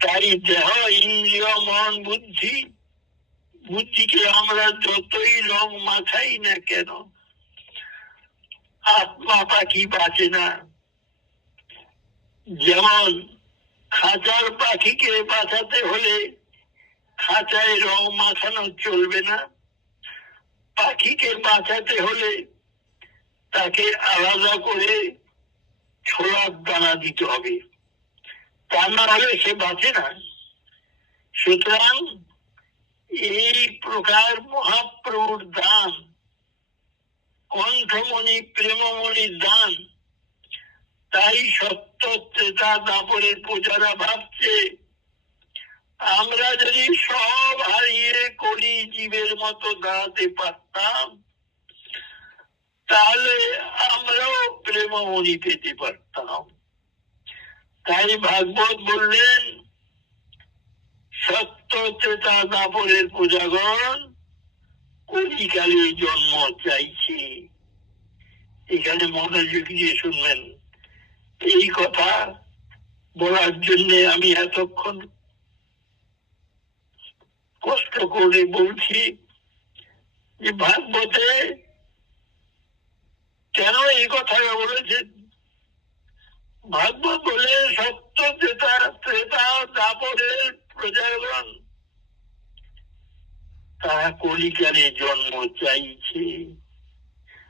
তাই দেহ ইন্দ্রিয় মন বুদ্ধি, বুদ্ধিকে আমরা যতই রং মাখাই না কেন, আত্মা পাখি বাঁচে না। যেমন খাঁচার পাখিকে বাঁচাতে হলে খাঁচায় রং মাখানো চলবে না, পাখিকে বাঁচাতে হলে তাকে আলাদা করে ছোলার দানা দিতে হবে, তা না হলে সে বাঁচে না। সুতরাং এই প্রকার মহাপ্রভুর দান, কণ্ঠমণি প্রেমমণির দান, তাই সত্য ত্রেতা দাপরের পূজারা ভাবছে, আমরা যদি সব হারিয়ে কলি জীবের মতো দাঁড়াতে পারতাম, তাহলে আমরাও প্রেমমণি পেতে পারতাম। তাই ভাগবত বললেন, সত্য ত্রেতা দাপরের পূজাগণ কলিকালে জন্ম চাইছে। এখানে মনোযোগ দিয়ে শুনবেন। এই কথা বলার জন্য আমি এতক্ষণ কষ্ট করে বলছি যে ভাগবতে কেন এই কথাটা বলেছেন। ভাগবত বলে সত্য ত্রেতা দাপরের প্রজাগণ তারা কলিকালে জন্ম চাইছে।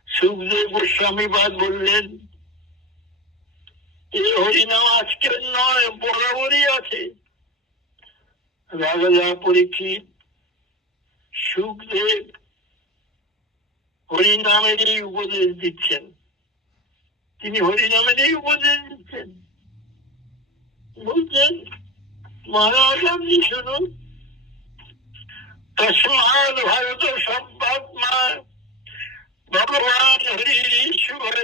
সুখদেব গোস্বামী পাদ বললেন, এই হরিনাম আজকের নয়, বরাবরই আছে। রাজা পরীক্ষিত সুখদেব হরিনামেরই উপদেশ দিচ্ছেন, তিনি হরিনামেরই উপদেশ দিচ্ছেন। বলছেন, মহারাজ আপনি শুনুন, তস্মাৎ ভারত সর্বাত্মা ভগবান হরি ঈশ্বর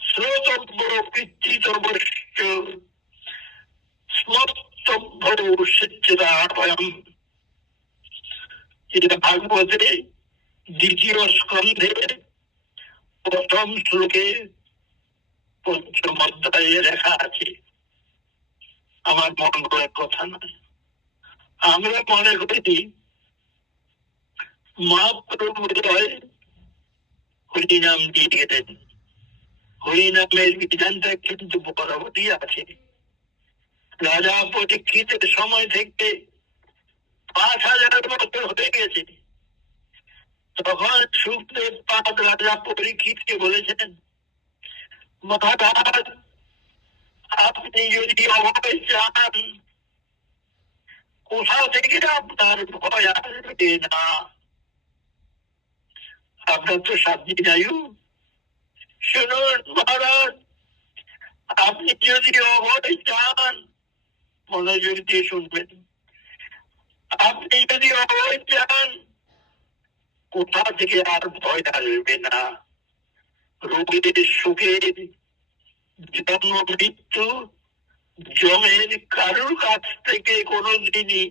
শ্রোতব্য কীর্তিতব্য স্মর্তব্য সচ্চিদাভয়ম। এটা ভাগবতে দ্বিতীয় স্কন্ধে প্রথম শ্লোকে পঞ্চম অধ্যায়ে লেখা আছে। আমার মন করে কথা নয়। আমরা মনে করি মহাপ্রভু হরিনাম দিয়ে গেলেন, হরিনামের বিধানটা কিন্তু বরাবরই আছে। রাজা পরীক্ষিতের সময় থেকে 5000 বছর হয়ে গেছে। তখন সুখদেব পাদ রাজা পরীক্ষিতকে বলেছেন, মহারাজ আপনি যদি অভয় চান, কোথা থেকে আপনার ভয় আসবে না? আপনার তো 7 দিন আয়ু। শুনুন মহারাজ, আপনি যদি অভয় চান, মনোযোগ দিয়ে শুনবেন, আপনি যদি অভয় চান, কোথা থেকে আর ভয় আসবে না। রোগের সুখের জন্ম মৃত্যু জমের কারোর কাছ থেকে কোনোদিনই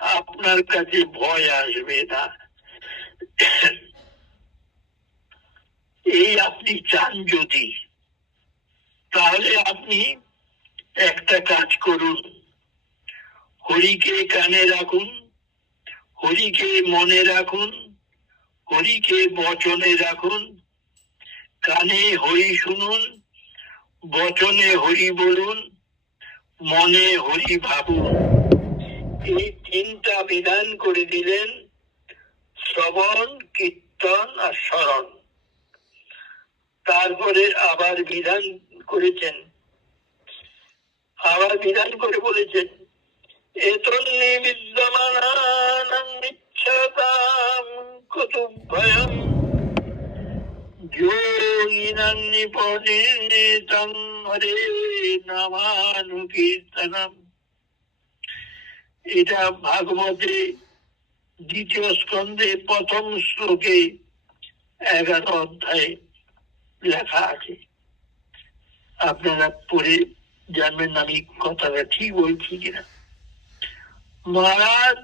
আপনার কাছে ভয় আসবে না। এই আপনি চান যদি, তাহলে আপনি একটা কাজ করুন, হরিকে কানে রাখুন, হরিকে মনে রাখুন, হরিকে বচনে রাখুন। কানে হরি শুনুন, বচনে হরি বলুন, মনে হরি ভাবুন। এই 3টা বিধান করে দিলেন, শ্রবণ, কীর্তন আর স্মরণ। তারপরে আবার বিধান করেছেন, আবার বিধান করে বলেছেন, এতন্নি বিদ্যমানানাং মিচ্ছতাম কুতুভয়ং যোগিনাং নিপতিতাং হরে নামানুকীর্তনম। এটা ভাগবতে দ্বিতীয় স্কন্ধে প্রথম শ্লোকে 11 অধ্যায়ে লেখা আছে। আপনারা পড়ে জানবেন আমি কথাটা ঠিক বলছি কিনা। মহারাজ,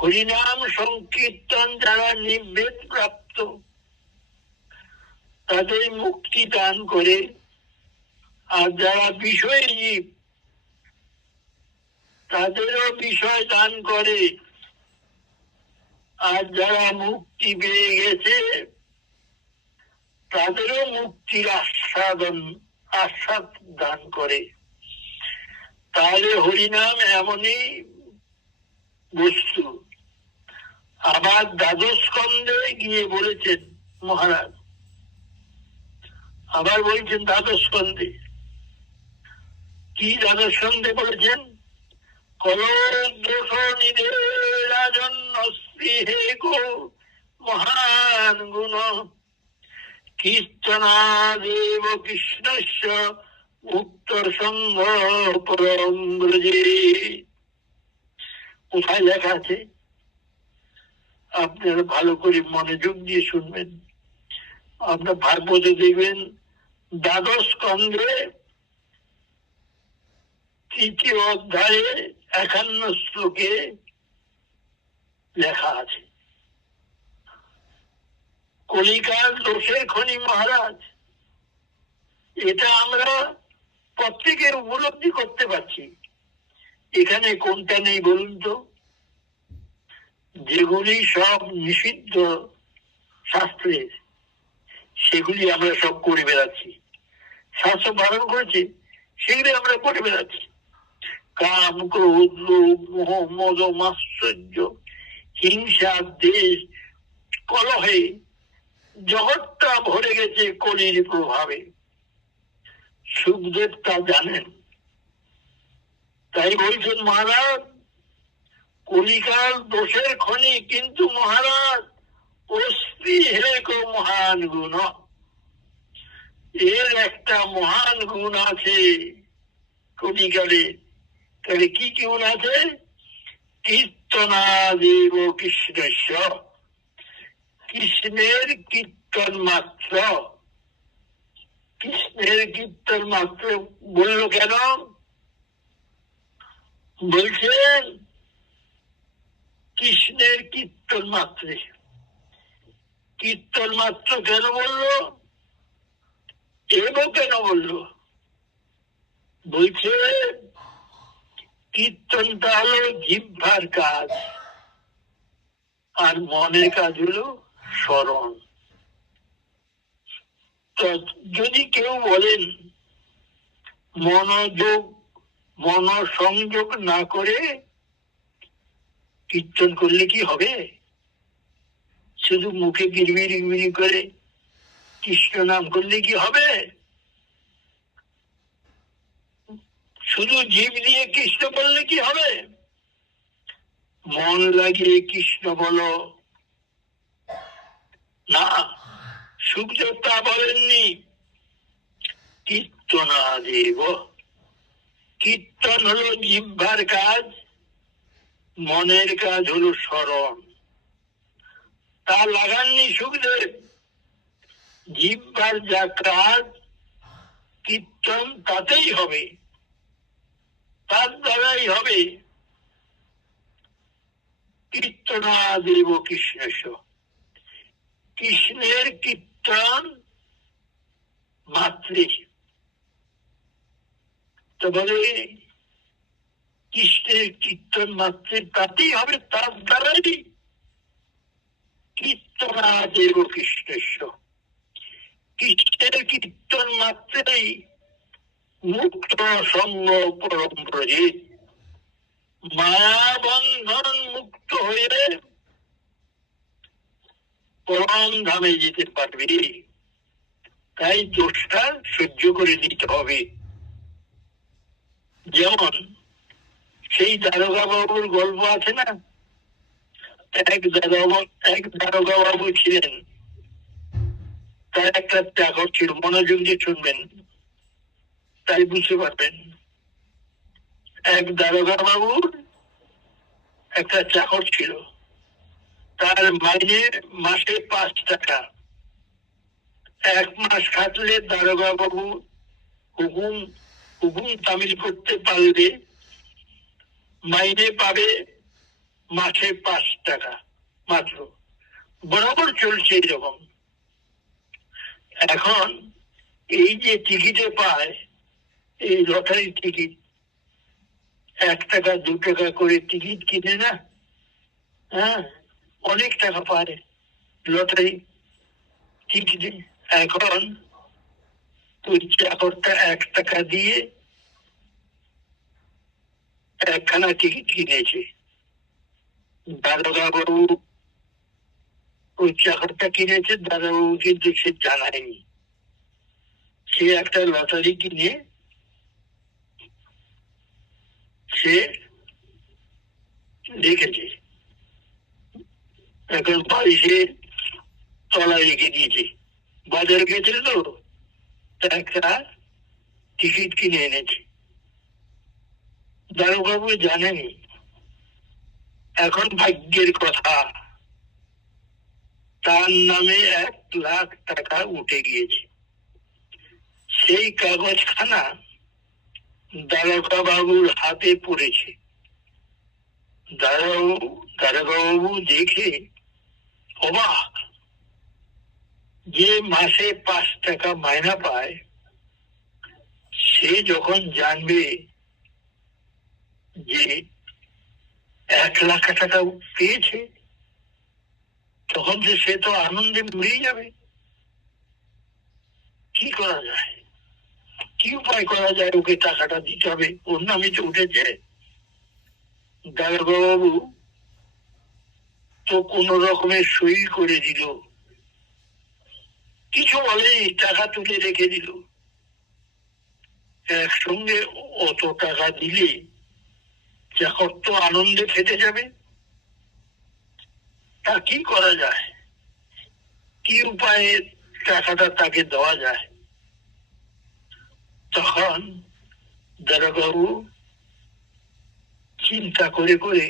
হরিনাম সংকীর্তন যারা নির্ভেদ প্রাপ্ত, তাদের মুক্তি দান করে, আর যারা বিষয় জীব, তাদেরও বিষয় দান করে, আর যারা মুক্তি পেয়ে গেছে তাদেরও মুক্তির আস্বাদ দান করে। তাহলে হরিনাম এমনই বস্তু। আবার দ্বাদশ স্কন্ধে গিয়ে বলেছেন মহারাজ, আবার বলছেন দ্বাদশ স্কন্ধে, কি দ্বাদশ স্কন্ধে বলেছেন, কলদোষ নিধে রাজন্য স্পৃহে গো মহান গুণ কীর্তনাদেব কৃষ্ণস্য মুক্ত সঙ্গ পরম ব্রজে। কোথায় লেখা আছে? আপনারা ভালো করে মনোযোগ দিয়ে শুনবেন। আপনার ভাগবতে দেখবেন দ্বাদশ স্কন্ধে 3য় অধ্যায়ে 51 শ্লোকে লেখা আছে, কলিকাল দোষের খনি মহারাজ। এটা আমরা প্রত্যেকের উপলব্ধি করতে পারছি। এখানে কোনটা নেই বলুন তো? যেগুলি সব নিষিদ্ধ শাস্ত্রে, সেগুলি আমরা সব করে বেড়াচ্ছি। শাস্ত্র বারণ করেছে, সেগুলি আমরা করে বেড়াচ্ছি। কাম, ক্রোধ, লোভ, মোহ, মদ, মাৎসর্য, হিংসা, দেশ, কলহে জগৎটা ভরে গেছে কলির প্রভাবে। সুখদেব তা জানেন, তাই বলছেন মহারাজ কলিকাল দোষের খনি, কিন্তু মহারাজ অস্তি হেক মহান গুণ। এর একটা মহান গুণ আছে কলিকালে। তাহলে কি গুণ আছে? কীর্তনাদেব কৃষ্ণস্য, কৃষ্ণের কীর্তন মাত্র। কৃষ্ণের কীর্তন মাত্র বলল কেন? বলছেন কৃষ্ণের কীর্তন মাত্রে। কীর্তন মাত্র কেন বললো? এবং কেন বললো? বলছে কীর্তনটা হলো জিহ্বার কাজ, আর মনের কাজ হলো স্মরণ। তো যদি কেউ বলেন মনোসংযোগ না করে কীর্তন করলে কি হবে? শুধু মুখে গিরবির গিরবির করে কৃষ্ণ নাম করলে কি হবে? শুধু জীব দিয়ে কৃষ্ণ বললে কি হবে? মন লাগিয়ে কৃষ্ণ বলো না। সুখদেব তা বলেননি। কীর্তনাদেব, কীর্তন হলো জিহ্বার কাজ, মনের কাজ হলো স্মরণ। তা লাগাননি সুখদেব। জিহ্বার যা কাজ কীর্তন তাতেই হবে, তার দ্বারাই হবে। কীর্তনাদেব কৃষ্ণস্য, কৃষ্ণের কীর্তন মাত্রে। তবে কৃষ্ণের কীর্তন মাত্রে তাতেই হবে, তার দ্বারাই। কীর্তনাদেব কৃষ্ণস্য, কৃষ্ণের কীর্তন মাত্রেই মুক্ত সঙ্গ পরম ব্রজে, মায়া বন্ধন মুক্ত হয়ে পরম ধামে যেতে পারবে। তাই দোষটা সহ্য করে নিতে হবে। যেমন সেই দারোগা বাবুর গল্প আছে না? এক দারোগা বাবু ছিলেন, তার একটা চাকর ছিল। মনোযোগ দিয়ে শুনবেন, তাই বুঝতে পারবেন। এক দারোগা বাবুর একটা চাকর ছিল, তার মাইনে মাসে 5 টাকা। 1 মাস খাটলে দারোগা বাবু হুকুম তামিল করতে পারলে মাইনে পাবে মাসে 5 টাকা মাত্র। বরাবর চলছে এরকম। এখন এই যে টিকিটে পায়, এই লটারি টিকিট, 1 টাকা 2 টাকা করে টিকিট কিনে না, হ্যাঁ, অনেক টাকা পায় লটারি টিকিটে। এখন ওই চাকরটা 1 টাকা দিয়ে 1খানা টিকিট কিনেছে। দারোগা বাবু ওই চাকরটা কিনেছে, দারোগাবু কিন্তু সে জানায়নি। সে একটা লটারি কিনে সে রেখেছে। এখন বাড়িতে তলায় রেখে দিয়েছে। বাজার গেছিল তো, একটা টিকিট কিনে এনেছে। দারোগাবু জানেনি। এখন ভাগ্যের কথা, তার নামে 1 লাখ টাকা উঠে গিয়েছে। সেই কাগজখানা দারোগা বাবুর হাতে পড়েছে। দারোগাবু দেখে অবাক, যে মাসে 5 টাকা মাইনা পায়, সে যখন জানবে যে 1 লাখ টাকা পেয়েছে, তখন সে তো আনন্দে মরে যাবে। কি করা যায়? কি উপায় করা যায়? ওকে টাকাটা দিতে হবে, ওর নামে তো উঠেছে। দারোগাবু তো কোন রকমের সই করে দিল, কিছু বলেনি, টাকা তুলে রেখে দিল। একসঙ্গে অত টাকা দিলে চাকর তো আনন্দে ফেটে যাবে। তা কি করা যায়, কি উপায়ে টাকাটা তাকে দেওয়া যায়? তখন দারোগাবু চিন্তা করে করে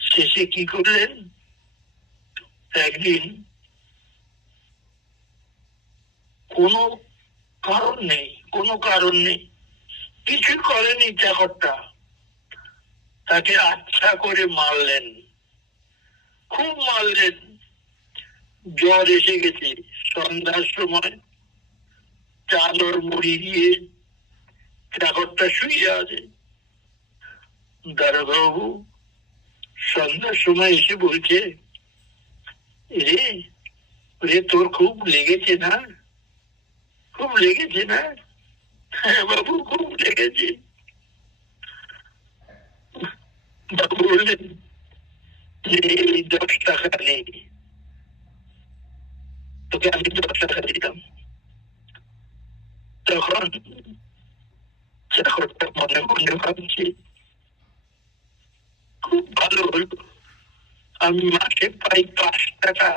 শেষে কি করলেন, একদিন কোনো কারণ নেই, কিছু করেনি চাকরটা, তাকে আচ্ছা করে মারলেন, খুব মারলেন। জ্বর এসে গেছে, সন্ধ্যার সময় চাদর মুড়ি দিয়ে চাকরটা শুয়ে আছে। দারোগাবু সন্ধ্যার সময় এসে বলছে, রে রে তোর খুব লেগেছে না, খুব লেগেছে না? হ্যাঁ বাবু, খুব লেগেছে। বাবু বললেন যে 10 টাকা নেই, তোকে আমি 10 টাকা দিতাম। তখন চাকরটা মনে মনে ভাবছি, খুব ভালো হলো, আমি মাসে পাই 5 টাকা,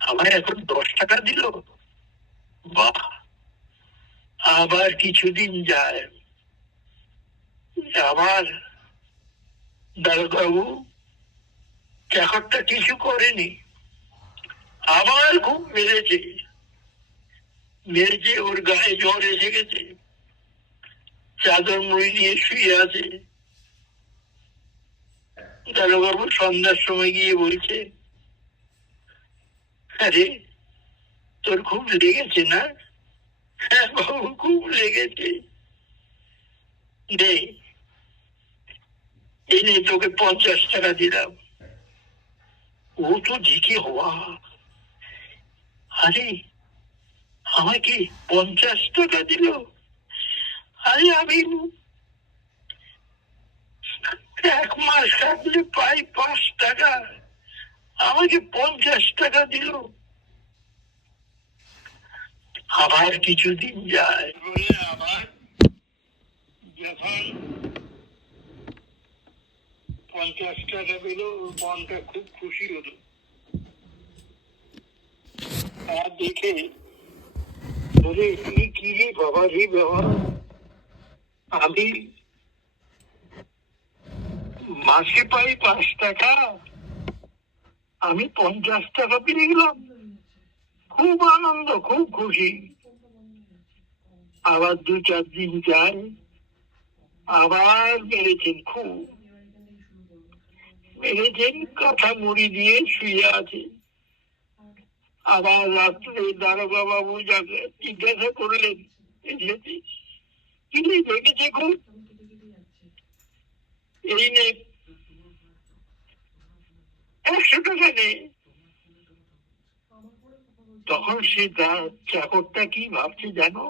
আমার এখন 10 টাকা দিল, বাহ। আবার কিছুদিন যায়, আবার দারোগাবু চাকরটা কিছু করেনি, আবার খুব মেরেছে, ওর গায়ে জ্বর এসে গেছে, চাদর মুড়ি নিয়ে শুয়ে আছে। দারোগাবু সন্ধ্যার সময় গিয়ে বলছে, আরে তোর খুব লেগেছে না? হ্যাঁ বাবু, খুব লেগেছে, নে এনে তোকে 50 টাকা দিলাম। ও তো দিকে হওয়া, আরে আমাকে 50 টাকা দিল, আরে আমি 1 মাস কাটলে পাই 5 টাকা, আমাকে 50 টাকা দিল। আবার কিছুদিন যায়, বলে আবার যখন 50 টাকা পেল, মনটা খুব খুশি হলো। আর দেখে বলে, কি রে বাবা, রে বাবা, আমি মাসে পাই 5 টাকা, আমি 50 টাকা পেয়ে গেলাম, খুব আনন্দ, খুব খুশি। আবার 2-4 দিন যায়, আবার মেরেছেন, খুব মেরেছেন, কাঁথা মুড়ি দিয়ে শুয়ে আছে। আবার রাত্রে দারোগা বাবু যাকে জিজ্ঞাসা করলেন, এসেছিস কি দেখেছে খুব, এই নে 100 টাকা নেই। তখন সে চাকরটা কি ভাবছে জানো,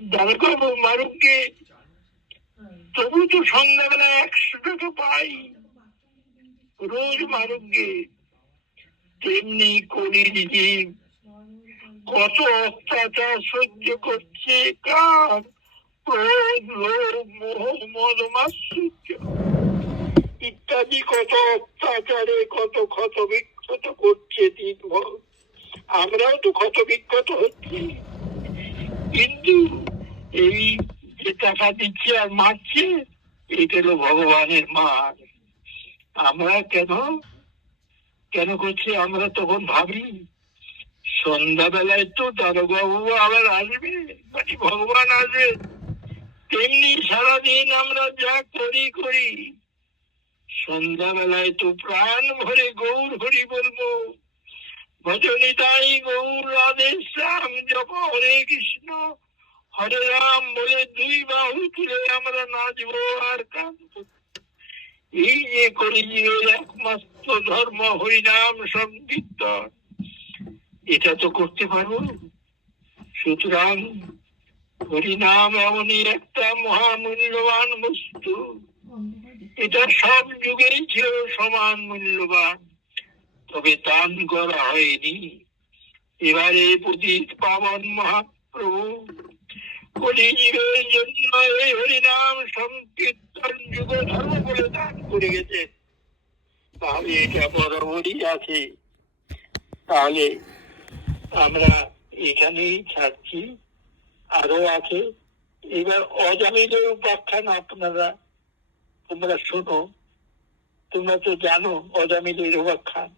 দারোগা বাবু মারুককে, তবু তো সন্ধ্যাবেলা 100 টাকা পাই, রোজ মারুককে। তেমনি কলির জীব কত অত্যাচার সহ্য করছে, কার ক্রোধ, লোভ, মোহ, মদ, মাৎসর্য ইত্যাদি কত অত্যাচারে কত ক্ষত বিক্ষত করছে দিনভর। আমরাও তো ক্ষত বিক্ষত হচ্ছি, কিন্তু এই যে টাকা দিচ্ছে আর মারছে, এটা হলো ভগবানের মার। আমরা কেন করছি, আমরা তখন ভাবি সন্ধ্যাবেলায় তো দারোগাবু আবার আসবে, মানে ভগবান আসবে। তেমনি সারাদিন আমরা যা করি, সন্ধ্যাবেলায় তো প্রাণ ভরে গৌর হরি বলবো, ভজনী তাই গৌর রাধে শ্যাম জপ হরে কৃষ্ণ হরে রাম বলে 2 বাহু তুলে আমরা নাচবো আর কাঁদবো। এই যে কলিযুগের একমাত্র ধর্ম হরিনাম সংকীর্তন, এটা তো করতে পারবো। সুতরাং হরিনাম এমনই একটা মহামূল্যবান বস্তু, এটা সব যুগেই ছিল সমান মূল্যবান, তবে দান করা হয়নি। এবারে পতিত পাবন মহাপ্রভু কলিযুগের জন্য এই হরিনাম সংকীর্তন যুগ ধর্ম বলে দান করে গেছে। তাহলে এটা বরাবরই আছে। তাহলে আমরা এখানেই ছাড়ছি, আরো আছে। এবার অজামিলের উপাখ্যান তোমরা শোনো। তোমরা তো জানো অজামিলের উপাখ্যান।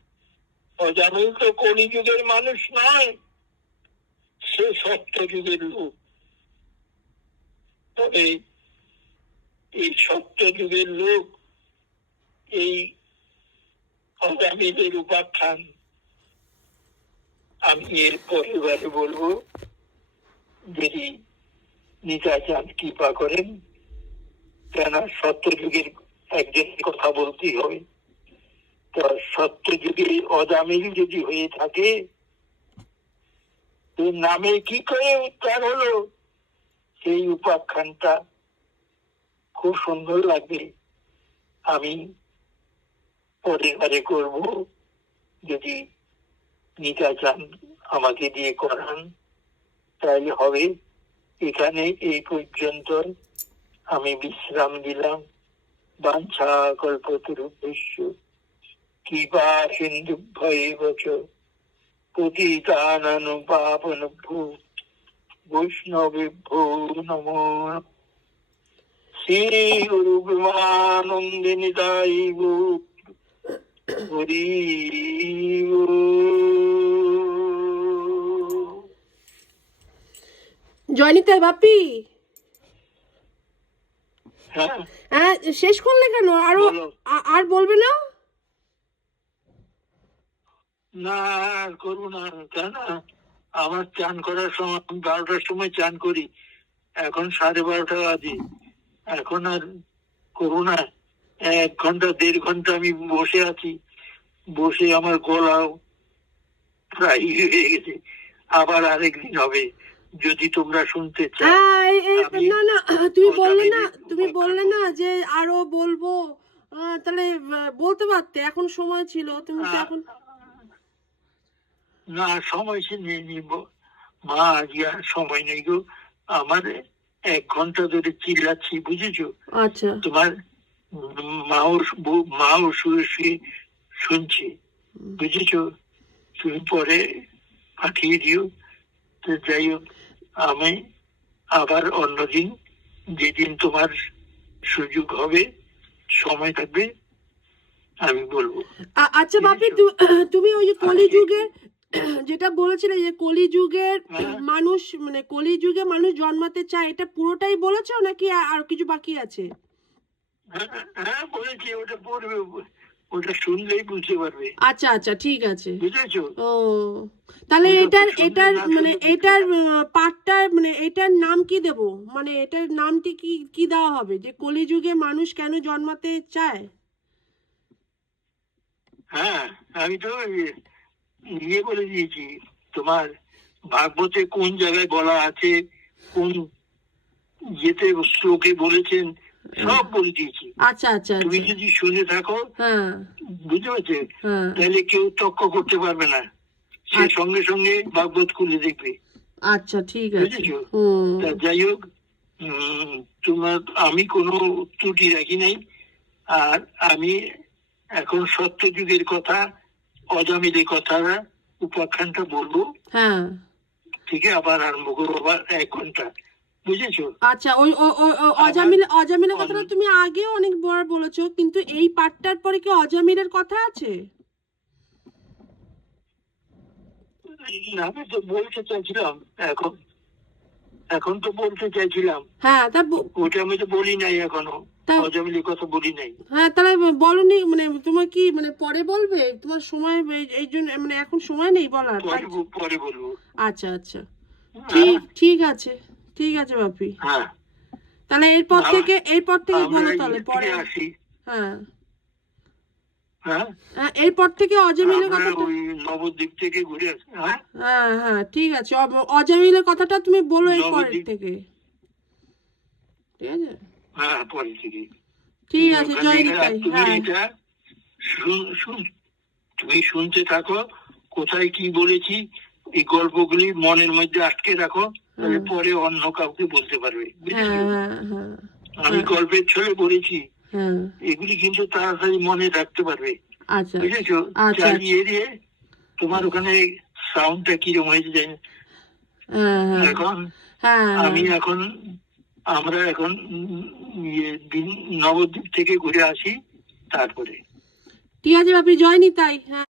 অজামিল তো কলিযুগের মানুষ নয়, সে সত্যযুগের লোক। তবে এই সত্যযুগের লোক এই অজামিলের উপাখ্যান আমি এর পরেবারে বলবো, যদি নিতাইচাঁদ কৃপা করেন। কেন সত্যযুগের একজন কথা বলতেই হবে। তো সত্যযুগে অজামিল যদি হয়ে থাকে, এর নামে কি করে উত্তর হলো, সেই উপাখ্যানটা খুব সুন্দর লাগবে। আমি পরের বারে করবো, যদি নিতাইচাঁদ আমাকে দিয়ে করান তাহলে হবে। এখানে এই পর্যন্ত আমি বিশ্রাম দিলাম। বাঞ্ছা কল্পতরুভ্যশ্চ কৃপা সিন্ধুভ্যেব চ পতিতানাং পাবনেভ্যো বৈষ্ণবেভ্যো নমো নমঃ। শ্রী গুরু ব্রহ্মানন্দে নিতাই গৌর হরি বল। জয়নিতাই বাপি, হ্যাঁ হ্যাঁ শেষ করলে কেন? আরো বলো। আর বলবে না? না আর করবো না। কেন, আমার চান করার সময় 12টার সময় চান করি, এখন 12:30 বাজে। এখন আর করবো না। 1 ঘন্টা 1.5 ঘন্টা আমি বসে আছি, বসে আমার গলাও প্রায় হয়ে গেছে। আবার আরেকদিন হবে, যদি তোমরা শুনতে চাও। আমি না না, তুমি অজামিলের বললে না যে আরো বলবো, তাহলে বলতে পারতে, এখন সময় ছিল। তুমি তো এখন না, সময় সে নিয়ে নিব। মা আজকে আর সময় নেই গো। আমার 1 ঘন্টা ধরে চিল্লাচ্ছি, বুঝেছো? আচ্ছা তোমার মাও শুয়ে শুয়ে শুনছে, বুঝেছো? তুমি পরে পাঠিয়ে দিও। তো যাই হোক, আমি আবার অন্যদিন, যেদিন তোমার সুযোগ হবে, সময় থাকবে, আমি বলবো। আচ্ছা বাপি, তুমি ওই যে কলিযুগের যেটা বলেছিলে, যে কলিযুগের মানুষ, মানে কলিযুগে মানুষ জন্মাতে চায়, এটা পুরোটাই বলেছো নাকি আর কিছু বাকি আছে? হ্যাঁ বলেছি, ওটা পড়বে, ওটা শুনলেই বুঝতে পারবে। আচ্ছা আচ্ছা, ঠিক আছে, বুঝেছো? ও তাহলে ওটা এটার শুনলে না মানে শুনলে এটার পাঠটা, মানে এটার নাম কি দেব? মানে এটার নামটি কি কি দেওয়া হবে, যে কলিযুগে মানুষ কেন জন্মাতে চায়? হ্যাঁ, আমি তো ইয়ে বলে দিয়েছি। তোমার ভাগবতে কোন জায়গায় বলা আছে, কোন ইয়েতে শ্লোকে বলেছেন, সব বলে দিয়েছি। আচ্ছা আচ্ছা তুমি আচ্ছা, যদি শুনে থাকো, হ্যাঁ বুঝতে পারছো, হ্যাঁ, তাহলে কেউ তর্ক করতে পারবে না। সে সঙ্গে সঙ্গে ভাগবত খুলে দেখবে। আচ্ছা ঠিক আছে, বুঝেছো? তা যাই হোক, তোমার আমি কোনো ত্রুটি রাখি নাই। আর আমি এখন সত্যযুগের কথা, অজামিলের কথা, উপাখ্যানটা বলবো। হ্যাঁ থেকে আবার আরম্ভ করবো, আবার 1 ঘন্টা। বুঝেছো? আচ্ছা, ওই অজামিলের কথাটা তুমি আগেও অনেকবার বলেছো, কিন্তু এই পাঠটার পরে কি অজামিলের কথা আছে? আমি তো বলতে চাইছিলাম, এখন এখন তো বলতে চাইছিলাম। হ্যাঁ ওটা আমি তো বলি নাই এখনো, অজামিলের কথা বলি নাই। হ্যাঁ তাহলে বলনি, মানে তোমার কি, মানে পরে বলবে? তোমার সময় এই জন্য, মানে এখন সময় নেই বলার। পরে বলবো। আচ্ছা আচ্ছা, ঠিক আছে, ঠিক আছে বাপি। হ্যাঁ, তাহলে এরপর থেকে বলো তাহলে পরে। আসি। হ্যাঁ হ্যাঁ, এরপর থেকে অজামিলের আমরা কথাটা, ওই নবদ্বীপ থেকে ঘুরে আসি। হ্যাঁ হ্যাঁ হ্যাঁ ঠিক আছে, অজামিলের কথাটা তুমি বলো এরপর থেকে, ঠিক আছে? হ্যাঁ, পরে থেকে। ঠিক আছে, ওখানে জয় গেলে আর নিতাই। তুমি হ্যাঁ এটা তুমি শুনতে থাকো, কোথায় কি বলেছি এই গল্পগুলি মনের মধ্যে আটকে রাখো, তাহলে পরে অন্য কাউকে বলতে পারবে, হ্যাঁ বুঝেছো? হ্যাঁ হ্যাঁ আমি গল্পের ছলে বলেছি, হ্যাঁ। এগুলি কিন্তু তাড়াতাড়ি মনে রাখতে পারবে, আচ্ছা বুঝেছো? আচ্ছা। চালিয়ে দিয়ে তোমার ওখানে সাউন্ডটা কিরকম হয়েছে জানি না। হ্যাঁ হ্যাঁ এখন হ্যাঁ আমরা এখন নবদ্বীপ থেকে ঘুরে আসি, তারপরে। ঠিক আছে বাপি, জয় নিতাই। হ্যাঁ।